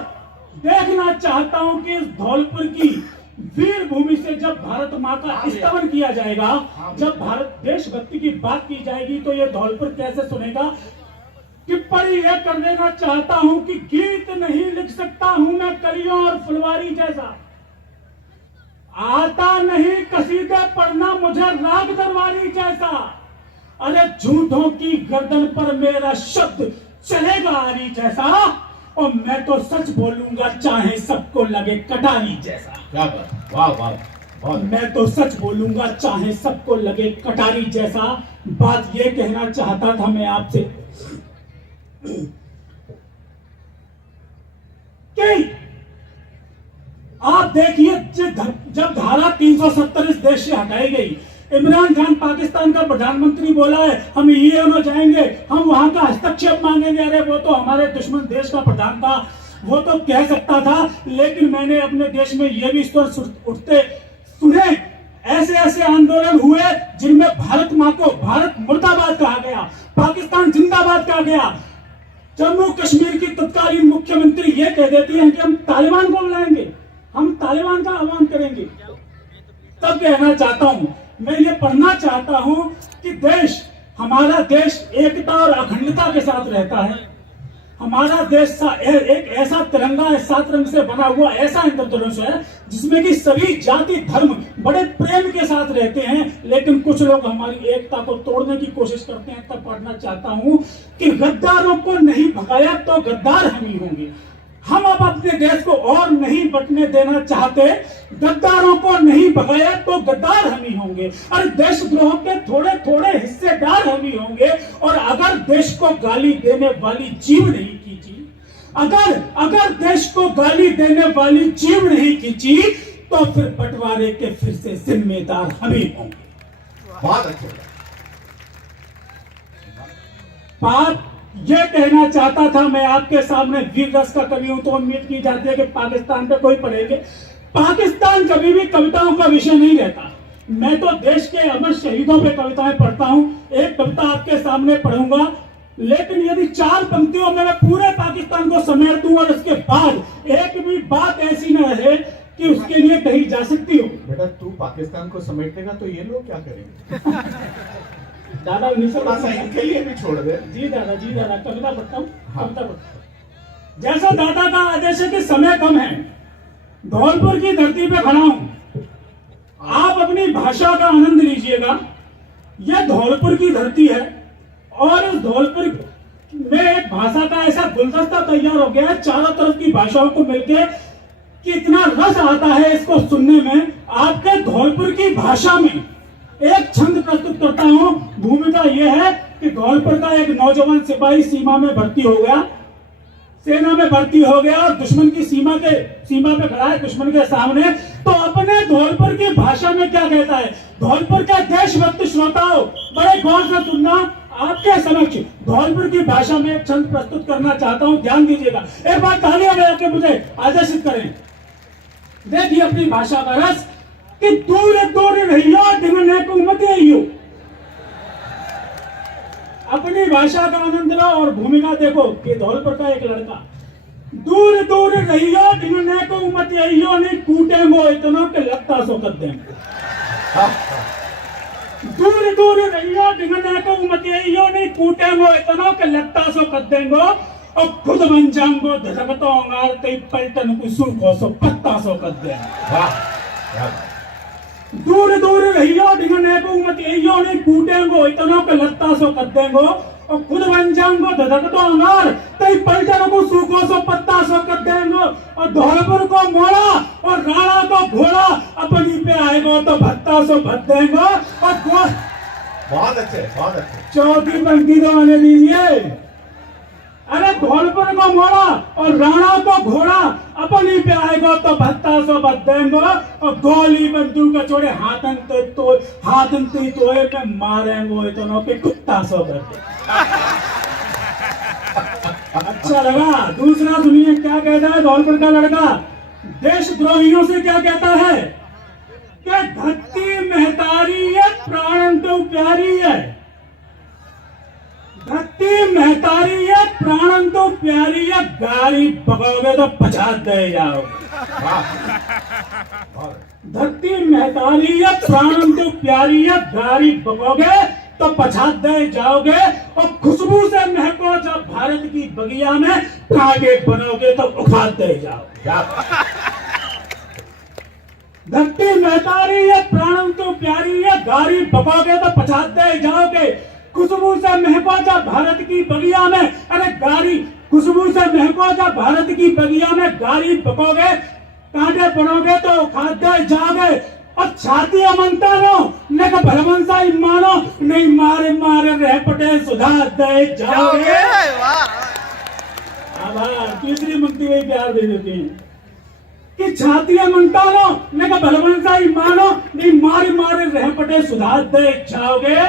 देखना चाहता हूं कि इस धौलपुर की वीर भूमि से जब भारत मां का स्तवन किया जाएगा, जब भारत देशभक्ति की बात की जाएगी, तो ये धौलपुर कैसे सुनेगा। टिप्पणी यह कर देना चाहता हूं कि गीत नहीं लिख सकता हूं मैं कलियों और फुलवारी जैसा। आता नहीं कसीदे पढ़ना मुझे राग दरबारी जैसा। अरे झूठों की गर्दन पर मेरा शब्द चलेगा आरी जैसा। और मैं तो सच बोलूंगा चाहे सबको लगे कटारी जैसा। क्या बात, वाह वाह, बहुत। मैं तो सच बोलूंगा चाहे सबको लगे कटारी जैसा। बात ये कहना चाहता था मैं आपसे कि आप देखिए जब धारा 370 इस देश से हटाई गई, इमरान खान पाकिस्तान का प्रधानमंत्री बोला है हम यूएनओ जाएंगे, हम वहां का हस्तक्षेप मांगेंगे। अरे वो तो हमारे दुश्मन देश का प्रधान था, वो तो कह सकता था। लेकिन मैंने अपने देश में ये भी स्वर उठते सुने, ऐसे आंदोलन हुए जिनमें भारत मां को भारत मुर्दाबाद कहा गया, पाकिस्तान जिंदाबाद कहा गया। जम्मू कश्मीर की तत्कालीन मुख्यमंत्री ये कह देती है कि हम तालिबान को बुलाएंगे, हम तालिबान का आह्वान करेंगे। तब कहना चाहता हूं, मैं ये पढ़ना चाहता हूं कि हमारा देश एकता और अखंडता के साथ रहता है। हमारा देश एक ऐसा तिरंगा है 7 रंग से बना हुआ, ऐसा इंद्रधनुष है जिसमें कि सभी जाति धर्म बड़े प्रेम के साथ रहते हैं। लेकिन कुछ लोग हमारी एकता को तोड़ने की कोशिश करते हैं। तब पढ़ना चाहता हूं कि गद्दारों को नहीं भगाया तो गद्दार हम ही होंगे। हम अब अपने देश को और नहीं बंटने देना चाहते, गद्दारों को नहीं भगाया तो गद्दार हम ही होंगे। और देशद्रोह के थोड़े थोड़े हिस्सेदार हम ही होंगे। और अगर देश को गाली देने वाली जीव नहीं कीजिए, अगर देश को गाली देने वाली जीव नहीं कीजिए, तो फिर बंटवारे के फिर से जिम्मेदार हम ही होंगे। बहुत अच्छे बात ये कहना चाहता था मैं आपके सामने। वीर रस का कवि हूं तो उम्मीद की जाती है कि पाकिस्तान पे कोई पढ़ेंगे। पाकिस्तान कभी भी कविताओं का विषय नहीं रहता। मैं तो देश के अमर शहीदों पे कविताएं पढ़ता हूं। एक कविता आपके सामने पढ़ूंगा, लेकिन यदि 4 पंक्तियों में मैं पूरे पाकिस्तान को समेट दूं और उसके बाद एक भी बात ऐसी न रहे कि उसके लिए कही जा सकती हो। बेटा तू पाकिस्तान को समेटेगा तो ये लोग क्या करेंगे? दादा इनके लिए भी छोड़ दे। जी दादा कविता पढ़ता हूँ। कविता पढ़ता जैसा दादा का आदेश है कि समय कम है, धौलपुर की धरती पे खड़ा हूं। आप अपनी भाषा का आनंद लीजिएगा। यह धौलपुर की धरती है और इस धौलपुर में एक भाषा का ऐसा गुलदस्ता तैयार हो गया है चारों तरफ की भाषाओं को मिलके कि इतना रस आता है इसको सुनने में। आपके धौलपुर की भाषा में एक छंद प्रस्तुत करता हूं। भूमिका यह है कि धौलपुर का एक नौजवान सिपाही सीमा में भर्ती हो गया, सेना में भर्ती हो गया और दुश्मन की सीमा पे खड़ा है, दुश्मन के सामने। तो अपने धौलपुर की भाषा में क्या कहता है? धौलपुर का देशभक्त श्रोताओं बड़े गौर से सुनना, आपके समक्ष धौलपुर की भाषा में एक छंद प्रस्तुत करना चाहता हूं, ध्यान दीजिएगा। एक बार तालियां बजा के मुझे आदर्शित करें। देखिए अपनी भाषा का रस कि दूर दूर रहियो ढिमने को मत आइयो। अपनी भाषा का आनंद लो और भूमिका देखो कि धौलपुर का एक लड़का दूर दूर रहियो ढिंगने को मत आइयो, नहीं कूटेंगो इतना के लगता सो कर देंगे। दूर दूर रहियो ढिंगने को मत आइयो, नहीं कूटेंगो इतना के लगता सो कर देंगो, और खुद बन जाऊंगो धड़कतो अंगार ते पलटन को सूखो सो पत्ता सो कर देंगे। दूर दूर रहियो ढिंगने को मत आइयो, नहीं कूटेंगो इतना के लगता सो कर देंगो, और खुद बन जाऊंगो धड़कतो अंगार ते पलटन को सूखो सो पत्ता सो कर देंगो, और धौलपुर को मोड़ा और राणा को घोड़ा अपनी पे आएगो तो भत्ता सो भत देंगो। और बहुत अच्छे, बहुत अच्छे। चौथी पंक्ति तो आने दीजिए। अरे धौलपुर को मोड़ा और राणा को घोड़ा अपनी पे आएगो तो भत्ता सो भत देंगो, और गोली बंदूक छोड़े हाथन ते तोए पे मारेंगो इतना पे कुत्ता सो भत देंगो। अच्छा लगा। दूसरा सुनिए क्या कहता है धौलपुर का लड़का, देशद्रोहियों से क्या कहता है कि धरती महतारी है प्राण तो प्यारी है, धरती महतारी है प्राण तो प्यारी है, गाड़ी भगोगे तो पछाड़ दे जाओगे। धरती महतारी है प्राण तो प्यारी है, गाड़ी भगोगे तो पछाड़ दे जाओगे, और खुशबू से महको जब भारत की बगिया में कांटे बनोगे तो उखाड़ दे जाओगे। धरती महतारी है प्राण तो प्यारी है, गाड़ी भगोगे तो पछाड़ दे जाओगे, खुशबू से महको जब भारत की बगिया में, अरे गाड़ी खुशबू से महको जब भारत की बगिया में गाड़ी भगोगे कांटे बनोगे तो उखाड़ दे जाओगे, और छाती अमनता लो न का भलवंसा मानो, नहीं मारे मारे रह पटे सुधार दे जाओगे। आभार। तीसरी मुक्ति वही प्यार दे देती है कि छाती अमनता लो न का भलवंसा मानो, नहीं मारे मारे रह पटे सुधार दे जाओगे,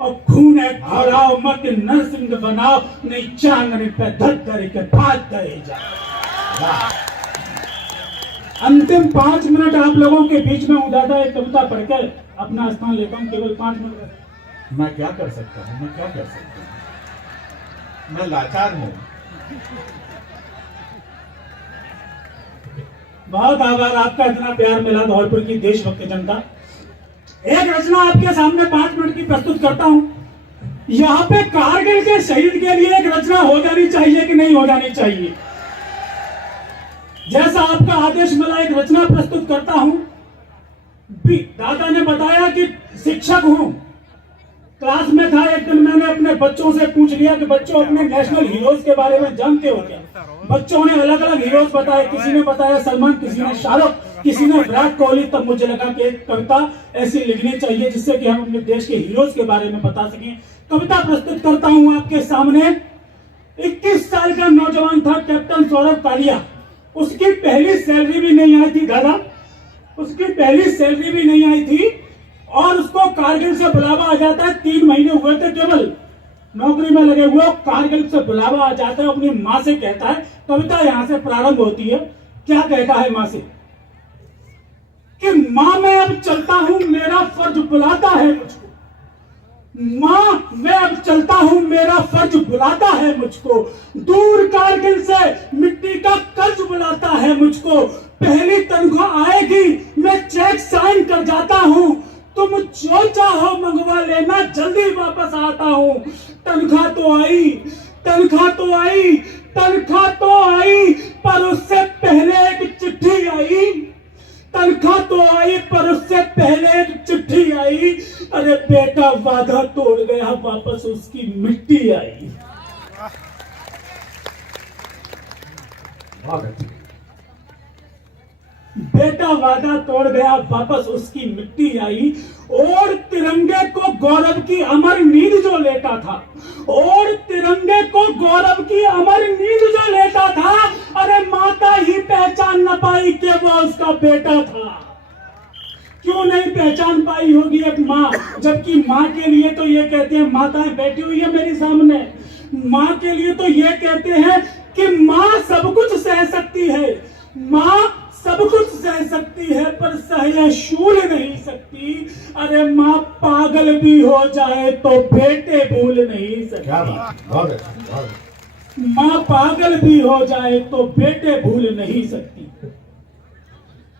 और खून है घोड़ाओ मत नरसिंह बनाओ, नहीं चांदनी पे धर के भाग दे जाओ। अंतिम 5 मिनट आप लोगों के बीच में उदाता एक कविता पढ़कर अपना स्थान लेता हूँ, केवल 5 मिनट। मैं क्या कर सकता हूँ, मैं क्या कर सकता हूँ, मैं लाचार हूँ। बहुत आभार, आपका इतना प्यार मिला धौलपुर की देशभक्त जनता। एक रचना आपके सामने 5 मिनट की प्रस्तुत करता हूँ। यहाँ पे कारगिल के शहीद के लिए एक रचना हो जानी चाहिए कि नहीं हो जानी चाहिए? जैसा आपका आदेश मिला एक रचना प्रस्तुत करता हूं। दादा ने बताया कि शिक्षक हूं, क्लास में था, एक दिन मैंने अपने बच्चों से पूछ लिया कि बच्चों अपने नेशनल हीरोज के बारे में जानते हो क्या? बच्चों ने अलग अलग हीरोज बताए, किसी ने बताया सलमान, किसी ने शाहरुख, किसी ने विराट कोहली। तब मुझे लगा कि एक कविता ऐसी लिखनी चाहिए जिससे कि हम अपने देश के हीरोज के बारे में बता सकें। कविता प्रस्तुत करता हूं आपके सामने। 21 साल का नौजवान था कैप्टन सौरभ कालिया। उसकी पहली सैलरी भी नहीं आई थी दादा, उसकी पहली सैलरी भी नहीं आई थी, और उसको कारगिल से बुलावा आ जाता है। 3 महीने हुए थे केवल नौकरी में लगे हुए, कारगिल से बुलावा आ जाता है। अपनी माँ से कहता है, कविता यहाँ से प्रारंभ होती है। क्या कहता है माँ से कि माँ मैं अब चलता हूँ, मेरा फर्ज बुलाता है मुझको। माँ मैं अब चलता हूँ, मेरा फर्ज बुलाता है मुझको। दूर कारगिल से मिट्टी का कर्ज बुलाता है मुझको। पहली तनख्वाह आएगी, मैं चेक साइन कर जाता हूँ। तुम जो चाहो मंगवा लेना, जल्दी वापस आता हूँ। तनख्वाह तो आई, तनख्वाह तो आई, तनख्वाह तो आई, पर उससे पहले एक चिट्ठी आई। तनख्वाह तो आई, पर उससे पहले एक चिट्ठी आई। अरे बेटा वादा तोड़ गया, वापस उसकी मिट्टी आई। बेटा वादा तोड़ गया, वापस उसकी मिट्टी आई। और तिरंगे को गौरव की अमर नींद जो लेता था, और तिरंगे को गौरव की अमर नींद जो लेता था, अरे माता ही पहचान न पाई कि वो उसका बेटा था। क्यों नहीं पहचान पाई होगी एक माँ? जबकि माँ के लिए तो ये कहते हैं, माताएं बैठी हुई है मेरे सामने, माँ के लिए तो ये कहते हैं कि माँ सब कुछ सह सकती है, माँ सब कुछ सह सकती है, पर सह शूल नहीं सकती। अरे माँ पागल भी हो जाए तो बेटे भूल नहीं सकती। क्या बात, बहुत अच्छा, बहुत अच्छा। माँ पागल भी हो जाए तो बेटे भूल नहीं सकती।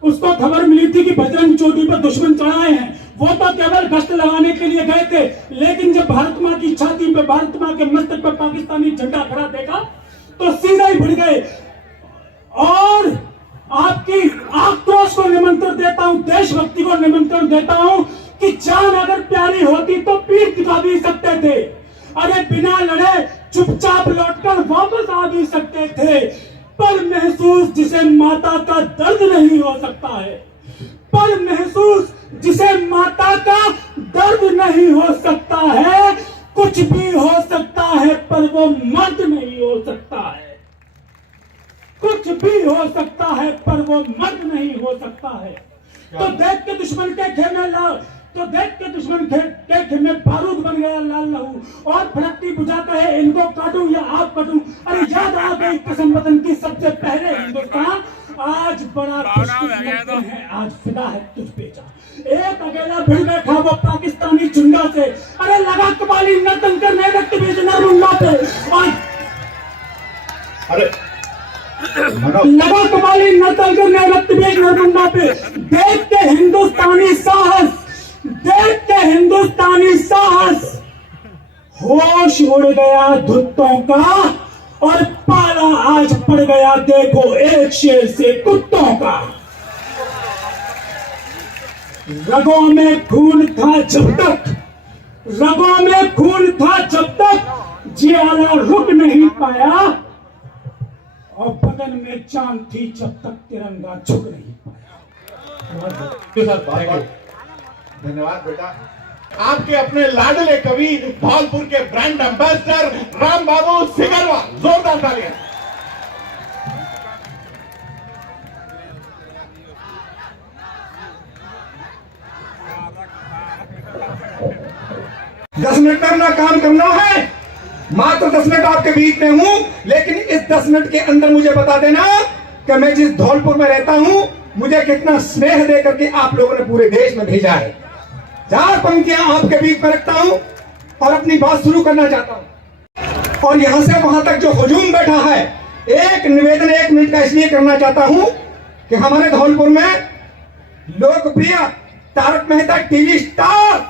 उसको खबर मिली थी कि बजरंग चोटी पर दुश्मन चढ़ाए हैं, वो तो केवल गश्त लगाने के लिए गए थे, लेकिन जब भारत माँ की छाती पे, भारत माँ के मस्तक पर पाकिस्तानी झंडा खड़ा देखा तो सीधा ही भिड़ गए। और आपकी आक्रोश को निमंत्रण देता हूं, देशभक्ति को निमंत्रण देता हूं कि जान अगर प्यारी होती तो पीठ दिखा भी सकते थे, अरे बिना लड़े चुपचाप लौटकर वापस आ भी सकते थे। पर महसूस जिसे माता का दर्द नहीं हो सकता है, पर महसूस जिसे माता का दर्द नहीं हो सकता है, कुछ भी हो सकता है पर वो मर्द नहीं हो सकता है। कुछ भी हो सकता है पर वो मर्द नहीं हो सकता है। तो देख के दुश्मन के खेमे लाल, तो देख के दुश्मन के खेमे बारूद बन गया लाल लहू, और फटकती बुझाता है इनको काटूं या आप काटूं। अरे याद आ गई कसम वतन की सबसे पहले हिंदुस्तान, आज बड़ा खुशकिस्मत है, आज फिदा है तुझ पे जा। एक अकेला भिड़ बैठा वो पाकिस्तानी चुंगा से, अरे लगा कबाली नर्तन करने रक्त बेचना मुन्ना पे, और अरे लगा कबाली नर्तन करने रक्त बेचना मुन्ना पे। देख के हिंदुस्तानी साहस, देख के हिंदुस्तानी साहस, होश उड़ गया धुत्तों का और पाला आज पड़ गया देखो एक शेर से कुत्तों का। रगों में खून था जब तक, रगों में खून था जब तक जियाला रुक नहीं पाया, और बदन में जान थी जब तक तिरंगा झुक नहीं पाया। धन्यवाद बेटा। आपके अपने लाडले कवि धौलपुर के ब्रांड एम्बेसडर राम बाबू सिगरवा, जोरदार तालियां। दस मिनट में अपना काम करना है, मात्र 10 मिनट आपके बीच में हूं, लेकिन इस 10 मिनट के अंदर मुझे बता देना कि मैं जिस धौलपुर में रहता हूं मुझे कितना स्नेह दे करके आप लोगों ने पूरे देश में भेजा है। 4 पंक्तियां आपके बीच में रखता हूं और अपनी बात शुरू करना चाहता हूं। और यहां से वहां तक जो हुजूम बैठा है, एक निवेदन 1 मिनट का इसलिए करना चाहता हूं कि हमारे धौलपुर में लोकप्रिय तारक मेहता टीवी स्टार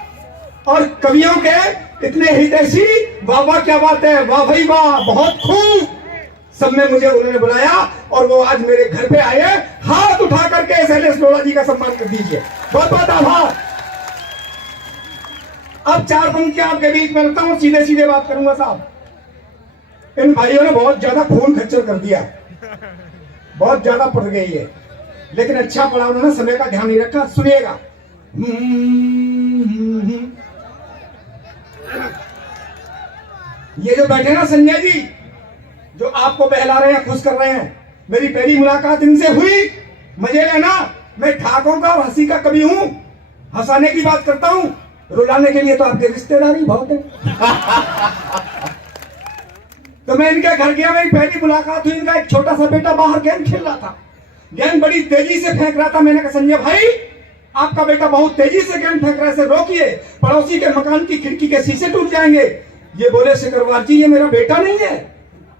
और कवियों के इतने हितैषी, वाह वाह क्या बात है, वाह भाई वाह, बहुत खूब, सब में मुझे उन्होंने बुलाया और वो आज मेरे घर पे आए। हाथ उठा करके SLS लोढ़ा जी का सम्मान कर दीजिए, बहुत बहुत आभार। अब 4 पंक्तियां आपके बीच में रखता हूं, सीधे सीधे बात करूंगा साहब। इन भाइयों ने बहुत ज्यादा खून खच्चर कर दिया, बहुत ज्यादा पड़ गई है, लेकिन अच्छा पड़ा, उन्होंने समय का ध्यान नहीं रखा। सुनिएगा, ये जो बैठे ना संजय जी, जो आपको बहला रहे हैं, खुश कर रहे हैं, मेरी पहली मुलाकात इनसे हुई। मजे लेना, मैं ठाकों का और हंसी का कवि हूं, हंसाने की बात करता हूं, रुलाने के लिए तो आपके रिश्तेदारी बहुत है। तो मैं इनके घर गया, मेरी पहली मुलाकात हुई, इनका एक छोटा सा बेटा बाहर गेंद खेल रहा था, गेंद बड़ी तेजी से फेंक रहा था। मैंने कहा संजय भाई, आपका बेटा बहुत तेजी से गेंद फेंक रहा है, इसे रोकिए, पड़ोसी के मकान की खिड़की के शीशे टूट जाएंगे। ये बोले सिकरवार जी, ये मेरा बेटा नहीं है,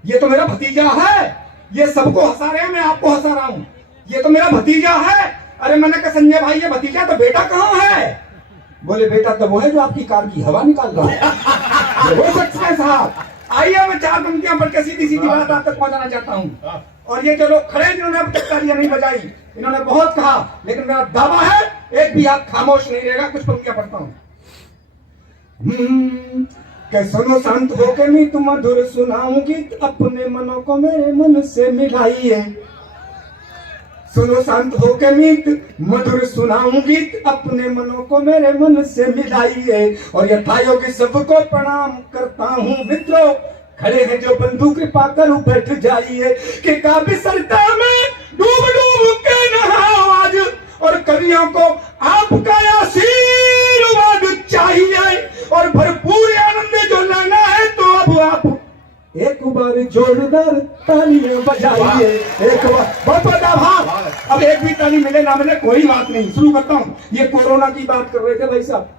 ये तो मेरा भतीजा है, ये सबको हंसा रहे हैं, मैं आपको हंसा रहा हूं, ये तो मेरा भतीजा है। अरे मैंने कहा संजय भाई, ये भतीजा तो बेटा कहाँ है? बोले बेटा तो वो है जो आपकी कार की हवा निकाल रहा है। हो सकता है साहब। आइए, मैं 4 पंक्तियां पढ़ के सीधी सीधी बात आप तक पहुंचाना चाहता हूं। और ये जो लोग खड़े जिन्होंने अब तक तालियां नहीं बजाई, इन्होंने बहुत कहा, लेकिन मेरा दावा है एक भी हाथ खामोश नहीं रहेगा। कुछ पंक्तियां पढ़ता हूं। के सुनो शांत होके मैं तुम मधुर सुनाऊं गीत, अपने मनों को मेरे मन से मिलाइए। सुनो शांत होके मीत मधुर सुनाऊं गीत, अपने मनों को मेरे मन से मिलाइए। और यथायोगी सबको प्रणाम करता हूँ मित्रों, खड़े हैं जो बंधु कृपा करो बैठ जाइए। कि काफी सरता में डूब डूब के नहाओ आज, और कवियों को आपका आशीर्वाद चाहिए, और भरपूर आनंद जो लेना है तो अब आप एक बार जोरदार तालियां बजाइए। एक बार बहुत आभार। अब एक भी ताली मिले ना मिले कोई बात नहीं, शुरू करता हूँ। ये कोरोना की बात कर रहे थे भाई साहब,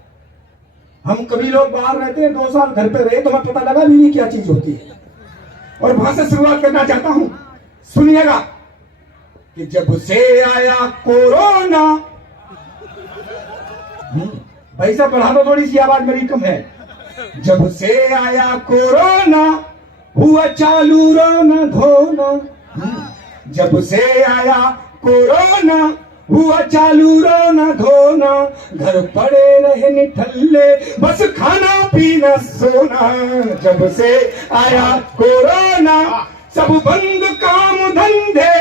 हम कभी लोग बाहर रहते हैं, 2 साल घर पे रहे तो हमें पता लगा नहीं क्या चीज होती है। और वहां से शुरुआत करना चाहता हूं। सुनिएगा कि जब से आया कोरोना, भाई साहब बढ़ा दो, थोड़ी सी आवाज मेरी कम है। जब से आया कोरोना हुआ चालू रोना धोना, जब से आया कोरोना हुआ चालू रोना धोना, घर पड़े रहे निठल्ले बस खाना पीना सोना। जब से आया कोरोना सब बंद काम धंधे,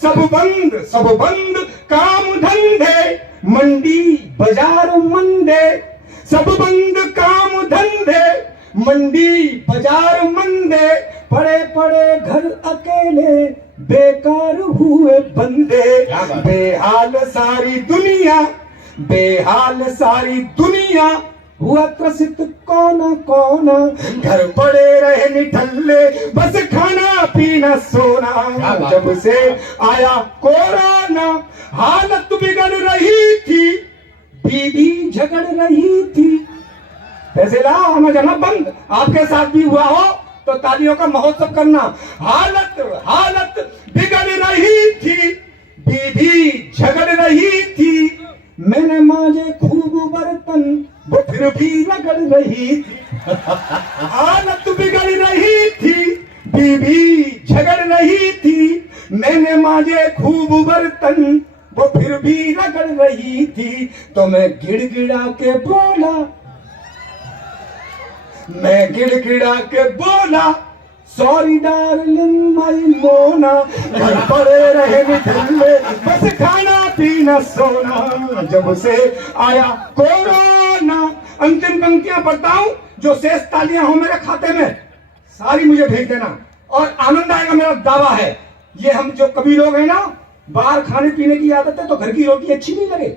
सब बंद काम धंधे, मंडी बाजार मंदे, सब बंद काम धंधे, मंडी बाजार मंदे, पड़े पड़े घर अकेले बेकार हुए बंदे। बेहाल सारी दुनिया, बेहाल सारी दुनिया हुआ त्रसित कोना कोना, घर पड़े रहे निठल्ले बस खाना पीना सोना। जब से आया कोरोना हालत बिगड़ रही थी, बीवी झगड़ रही थी, पैसे ला आना जाना बंद, आपके साथ भी हुआ हो तो तालियों का महोत्सव करना। हालत बिगड़ रही थी, बीवी झगड़ रही थी, मैंने मांजे खूब बर्तन वो फिर भी रगड़ रही थी। हालत बिगड़ रही थी, बीवी झगड़ रही थी, मैंने मांजे खूब बर्तन वो फिर भी रगड़ रही थी। तो मैं गिड़गिड़ा के बोला, मैं गिड़गिड़ा के बोला, सॉरी डार्लिंग माई मोना, घर पड़े रहे निठल्ले बस खाना पीना सोना। जब से आया कोरोना, अंतिम पंक्तियां पढ़ता हूं, जो शेष तालियां हो मेरे खाते में सारी मुझे भेज देना और आनंद आएगा, मेरा दावा है। ये हम जो कभी लोग हैं ना, बाहर खाने पीने की आदत है तो घर की रोटी अच्छी नहीं लगे,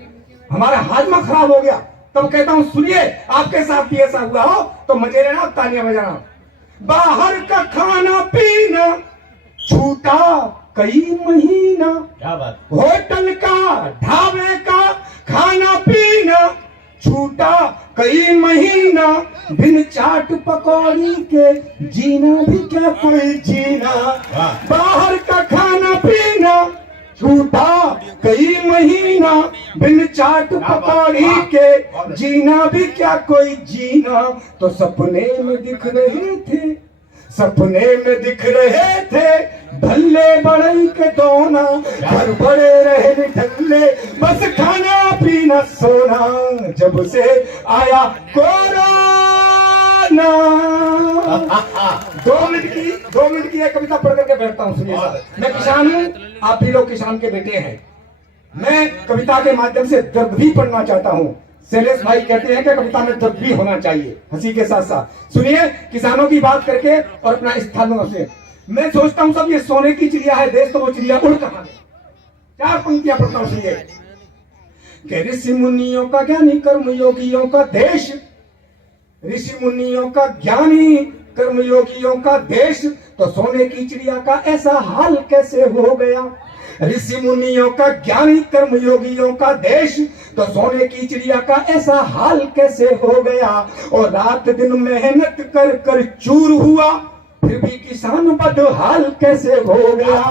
हमारा हाजमा खराब हो गया, तब कहता हूं सुनिए, आपके साथ भी ऐसा हुआ हो तो मजे लेना, तालियां बजाना। बाहर का खाना पीना छूटा कई महीना, क्या बात। होटल का ढाबे का खाना पीना छूटा कई महीना, बिन चाट पकौड़ी के जीना भी क्या कोई जीना। बाहर का खाना पीना छूटा कई महीना, बिन चाट पकौड़ी के जीना भी क्या कोई जीना। तो सपने में दिख रहे थे, सपने में दिख रहे थे भल्ले बड़ई के दोना, घर बड़े रहे निठल्ले बस खाना पीना सोना। जब से आया कोरोना। 2 मिनट की एक कविता पढ़ करके बैठता हूँ, सुनिए। मैं किसान हूँ, आप भी लोग किसान के बेटे हैं। मैं कविता के माध्यम से दर्द भी पढ़ना चाहता हूँ। शैलेश भाई कहते हैं कि कविता में दर्द भी होना चाहिए, हंसी के साथ साथ। सुनिए, किसानों की बात करके और अपना स्थानों से मैं सोचता हूँ सब ये सोने की चिड़िया है देश, तो वो चिड़िया उड़ कहाँ गई। 4 पंक्तियां पढ़ता हूँ, सुनिए। कि ऋषि मुनियों का ज्ञानी कर्म योगियों का देश, ऋषि मुनियों का ज्ञानी कर्म योगियों का देश, तो सोने की चिड़िया का ऐसा हाल कैसे हो गया। ऋषि मुनियों का ज्ञानी कर्म योगियों का देश, तो सोने की चिड़िया का ऐसा हाल कैसे हो गया। और रात दिन मेहनत कर कर चूर हुआ, फिर भी किसान बदहाल कैसे हो गया।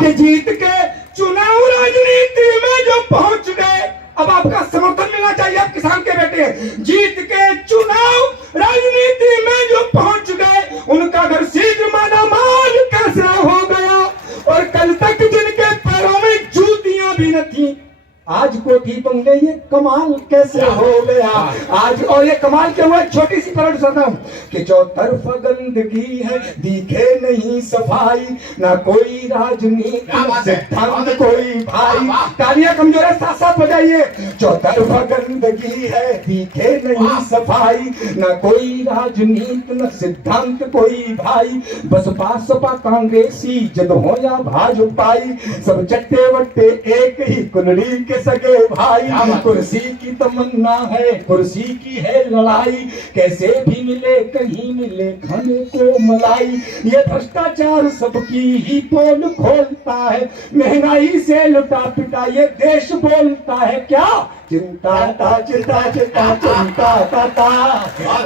कि जीत के चुनाव राजनीति में जो पहुंच गए, अब आपका समर्थन मिलना चाहिए, आप किसान के बेटे हैं। जीत के चुनाव राजनीति में जो पहुंच गए, उनका घर शीघ्र माना माल कैसे हो गया। और कल तक जिनके पैरों में जूतियां भी न थी, आज कोठी बंगले ये कमाल कैसे हो गया आज। और ये कमाल क्या हुआ, छोटी सी पलट सुनाता हूं कि चौतरफा गंदगी है, दिखे नहीं सफाई, ना कोई राजनीति सिद्धांत कोई भाई। तालियां कमजोर है, साथ साथ बजाइए। चौतरफा गंदगी है, दिखे नहीं सफाई, ना कोई राजनीति न सिद्धांत कोई भाई। बस सपा कांग्रेसी जद हो या भाजपाई, सब चट्टे वट्टे एक ही कुंडली के के सगे भाई, कुर्सी की तमन्ना है, कुर्सी की है लड़ाई, कैसे भी मिले कहीं मिले खाने को मलाई। ये भ्रष्टाचार सबकी ही पोल खोलता है, महंगाई से लुटा पिटा ये देश बोलता है क्या? चिंता ता चिंता चिंता चिंता ता ता,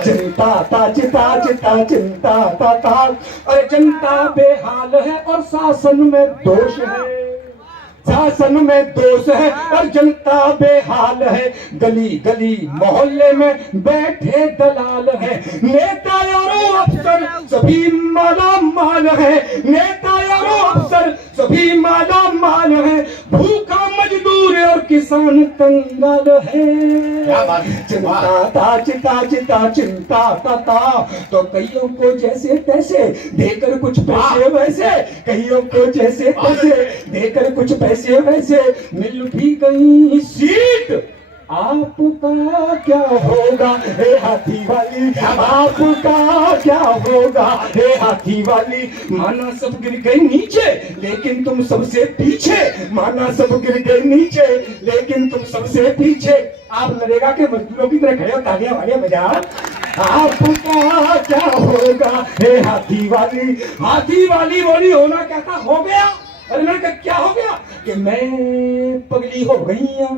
चिंता ता चिंता चिंता चिंता ता ता। अरे जनता बेहाल है और शासन में दोष है, शासन में दोष है और जनता बेहाल है। गली गली मोहल्ले में बैठे दलाल है, नेता और अफसर सभी माला माल है, नेता और अफसर सभी माला माल है। भूखा मजदूर और किसान कंगाल है। चिंता ता चिंता चिंता चिंता ता ता। तो कईयों को जैसे तैसे देकर कुछ पैसे वैसे, कईयों को जैसे तैसे देकर कुछ पैसे वैसे मिल भी गई सीट। आपका क्या होगा हे हाथी वाली, आपका क्या होगा हे हाथी वाली। माना सब गिर गए नीचे लेकिन तुम सबसे पीछे, माना सब गिर गए नीचे लेकिन तुम सबसे पीछे। आप नरेगा के मजदूरों की तरह खड़े हो, तालियां वालियां बजाओ। आपका क्या होगा हे हाथी वाली। हाथी वाली बोली होना क्या था, हो गया। अरे मैंने कहा क्या हो गया कि मैं पगली हो गई हूं,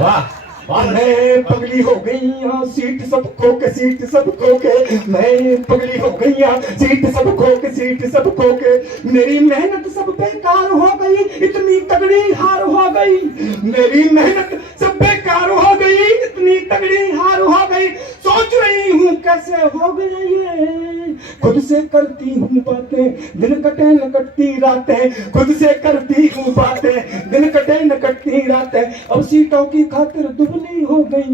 वाह मैं पगली हो गई हूँ, सीट सब खो के सीट सब खो के, मैं पगली हो गई हूँ, सीट सब खो के सीट सब खो के। मेरी मेहनत सब बेकार हो गई, इतनी तगड़ी हार हो गई, मेरी मेहनत सब बेकार हो गई, इतनी तगड़ी हार हो गई। सोच रही हूँ कैसे हो गया ये, खुद से करती हूँ बातें दिन कटे न कटती रातें, खुद से करती हूँ बातें दिन कटे न कटती रातें। अब सीटों की खातिर दुबली हो गई,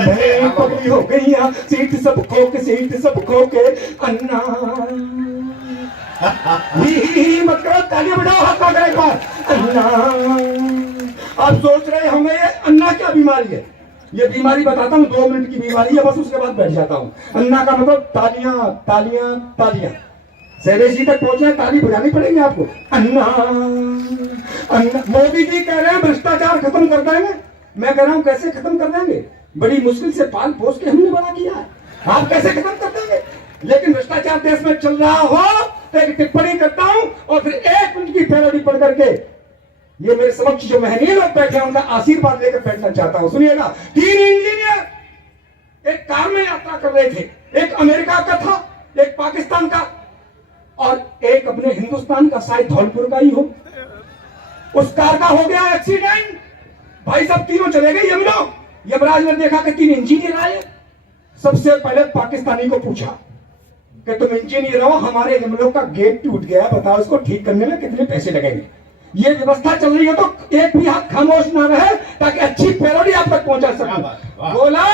मैं पगली हो गई, सीट सब खो के सीट सब खो के। अन्ना ही मत करो, ताली बजाओ, हाथ पकड़ो एक बार। अन्ना, आप सोच रहे होंगे ये अन्ना क्या बीमारी है। ये बीमारी बताता हूँ, 2 मिनट की बीमारी है बस, उसके बाद बैठ जाता हूँ। अन्ना का मतलब तालियां तालियां तालियां। शैलेश जी तक पहुंचना, ताली बजानी पड़ेगी आपको। अन्ना अन्ना। मोदी जी कह रहे हैं भ्रष्टाचार खत्म कर देंगे, मैं कह रहा हूँ कैसे खत्म कर देंगे, बड़ी मुश्किल से पाल पोस के हमने बड़ा किया है, आप कैसे खत्म कर देंगे। लेकिन भ्रष्टाचार देश में चल रहा हो तो एक टिप्पणी करता हूं और फिर 1 मिनट की पैरोडी पढ़ करके ये मेरे समक्ष जो महनीय लोग बैठे हैं उनका आशीर्वाद लेकर बैठना चाहता हूं। सुनिएगा, 3 इंजीनियर एक कार में यात्रा कर रहे थे, एक अमेरिका का था, एक पाकिस्तान का और एक अपने हिंदुस्तान का, शायद धौलपुर का ही हो। उस कार का हो गया एक्सीडेंट, भाई साहब तीनों चले गए यमलो। यमराज ने देखा कि 3 इंजीनियर आए, सबसे पहले पाकिस्तानी को पूछा कि तुम इंजीनियर हो, हमारे यमलो का गेट टूट गया, बताओ इसको ठीक करने में कितने पैसे लगेंगे। ये व्यवस्था चल रही है तो एक भी हाथ खामोश ना रहे ताकि अच्छी पैरोडी आप तक पहुंचा सके। बोला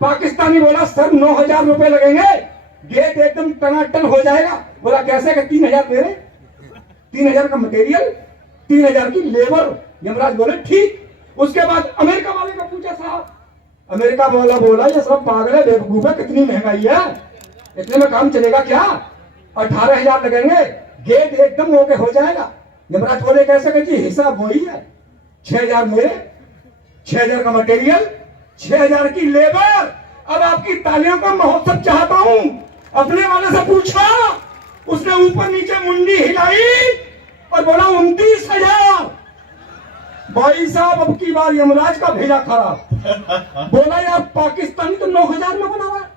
पाकिस्तानी, बोला सर 9,000 रुपए लगेंगे, गेट एकदम टनाटन हो जाएगा। बोला कैसे का 3,000 मेरे, 3,000 का मटेरियल, 3,000 की लेबर। यमराज बोले ठीक। उसके बाद अमेरिका वाले का पूछा साहब, अमेरिका वाला बोला ये सब पागल है, बेवकूफ है, कितनी महंगाई है, इतने में काम चलेगा क्या, 18,000 लगेंगे, गेट एकदम होके हो जाएगा। यमराज बोले कैसे कि हिसाब वही है, 6,000 मेरे, 6,000 का मटेरियल, 6,000 की लेबर। अब आपकी तालियों का महोत्सव चाहता हूं। अपने वाले से पूछा, उसने ऊपर नीचे मुंडी हिलाई और बोला 29,000। भाई साहब अब की बार यमराज का भेजा खराब। बोला यार पाकिस्तानी तो 9,000 में बना रहा है,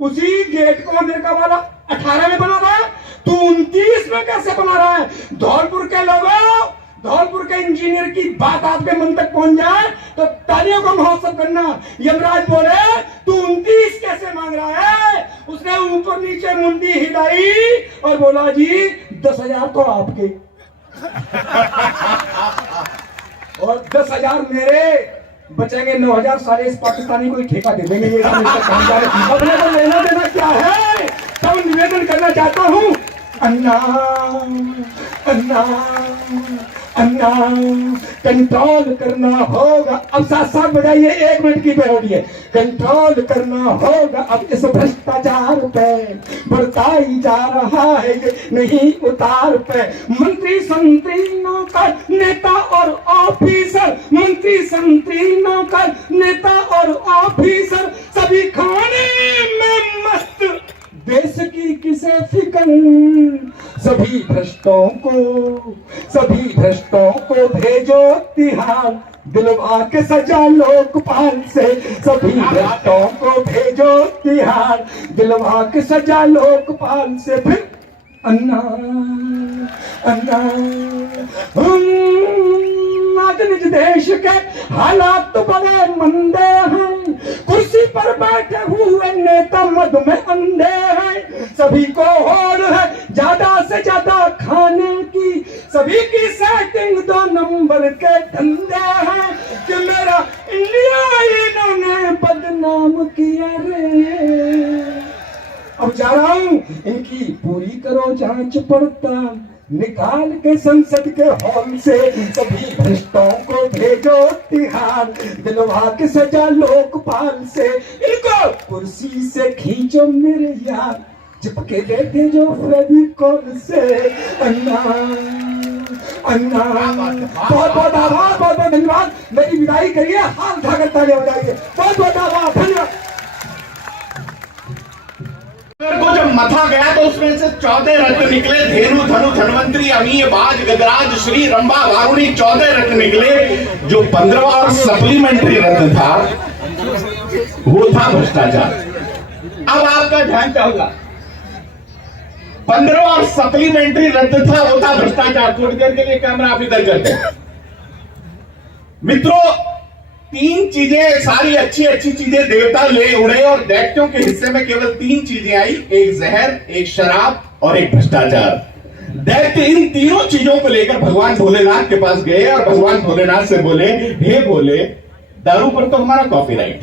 उसी गेट को अमेरिका वाला 18 में बना रहा है, तू 29 में कैसे बना रहा है। धौलपुर के लोगों, धौलपुर के इंजीनियर की बात आपके मन तक पहुंच जाए तो तालियों का महोत्सव करना। यमराज बोले तू 29 कैसे मांग रहा है। उसने ऊपर नीचे मुंडी हिलाई और बोला जी 10,000 तो आपके और 10,000 मेरे, बचेंगे 9,000 सारे इस पाकिस्तानी को ही ठेका दे देंगे। ये काम जा रहे, अपने को लेना देना क्या है। तब निवेदन करना चाहता हूं, अन्ना अन्ना अन्ना कंट्रोल करना होगा। अब साथ साथ बजाइए, 1 मिनट की पेरोडी है। कंट्रोल करना होगा अब इस भ्रष्टाचार पे, बढ़ता ही जा रहा है ये नहीं उतार पे। मंत्री संतरी नौकर नेता और ऑफिसर, मंत्री संतरी नौकर नेता और ऑफिसर सभी खाने में मस्त, देश की किसे फिक्र। सभी भ्रष्टों को भेजो तिहाड़, दिलवा के सजा लोकपाल से। सभी भ्रष्टों को भेजो तिहाड़, दिलवा के सजा लोकपाल से। फिर अन्ना आज निज देश के हालात तो बड़े मंदे हैं, कुर्सी पर बैठे हुए नेता मद में अंधे हैं। सभी को होड़ है ज्यादा से ज्यादा खाने की, सभी की सेटिंग 2 नंबर के धंधे हैं कि मेरा इंडिया इन्होंने बदनाम किया रे। अब जा रहा हूं, इनकी पूरी करो जांच पड़ताल, निकाल के संसद के हॉल से। सभी भ्रष्टों को भेजो तिहाड़, दिलवा के सजा लोकपाल से। इनको कुर्सी से खींचो मेरे यार, चिपके देते जो फेविकोल से। अन्ना बहुत बहुत आभार, बहुत बहुत धन्यवाद। मेरी विदाई करिए, हाथ उठाकर तालियां बजाइए। बहुत बहुत आभार, धन्यवाद। को जब मथा गया तो उसमें से 14 रत्न निकले, धेनु धनु धन्वंतरी अमीय बाज गजराज श्री रंभा वारुणी, 14 रत्न निकले। जो 15वां और सप्लीमेंट्री रत्न था वो था भ्रष्टाचार। अब आपका ध्यान क्या होगा, 15वां और सप्लीमेंट्री रत्न था वो था भ्रष्टाचार। थोड़ी देर के लिए कैमरा आप इधर करते हैं मित्रों। 3 चीजें, सारी अच्छी अच्छी चीजें देवता ले उड़े और दैत्यों के हिस्से में केवल 3 चीजें आई, एक जहर, एक शराब और एक भ्रष्टाचार। दैत्य इन तीनों चीजों को लेकर भगवान भोलेनाथ के पास गए और भगवान भोलेनाथ से बोले, हे भोले, दारू पर तो हमारा कॉपीराइट,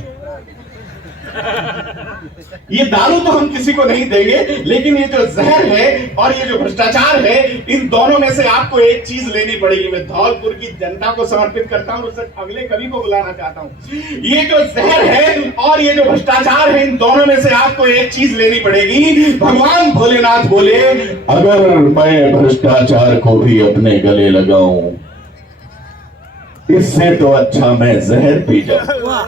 ये दारू तो हम किसी को नहीं देंगे, लेकिन ये जो जहर है और ये जो भ्रष्टाचार है, इन दोनों में से आपको एक चीज लेनी पड़ेगी। मैं धौलपुर की जनता को समर्पित करता हूं, उससे अगले कवि को बुलाना चाहता हूं। ये जो जहर है और ये जो भ्रष्टाचार है, इन दोनों में से आपको एक चीज लेनी पड़ेगी। भगवान भोलेनाथ बोले, अगर मैं भ्रष्टाचार को भी अपने गले लगाऊं, इससे तो अच्छा मैं जहर पी जाऊं।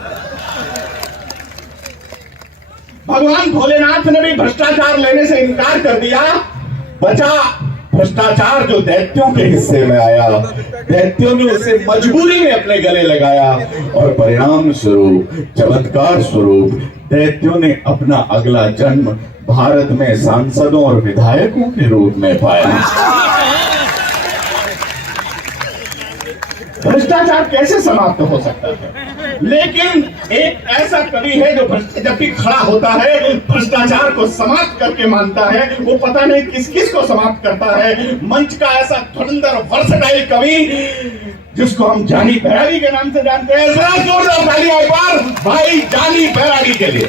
भगवान भोलेनाथ ने भी भ्रष्टाचार लेने से इनकार कर दिया। बचा भ्रष्टाचार जो दैत्यों के हिस्से में आया, दैत्यों ने उसे मजबूरी में अपने गले लगाया और परिणाम स्वरूप, चमत्कार स्वरूप दैत्यों ने अपना अगला जन्म भारत में सांसदों और विधायकों के रूप में पाया। भ्रष्टाचार कैसे समाप्त हो सकता है? लेकिन एक ऐसा कवि है जो जब भी खड़ा होता है भ्रष्टाचार को समाप्त करके मानता है। वो पता नहीं किस किस को समाप्त करता है। मंच का ऐसा धुरंधर वर्सटाइल कवि जिसको हम जानी बैरागी के नाम से जानते हैं। जरा जोरदार तालियां एक बार भाई जानी बैरागी के लिए।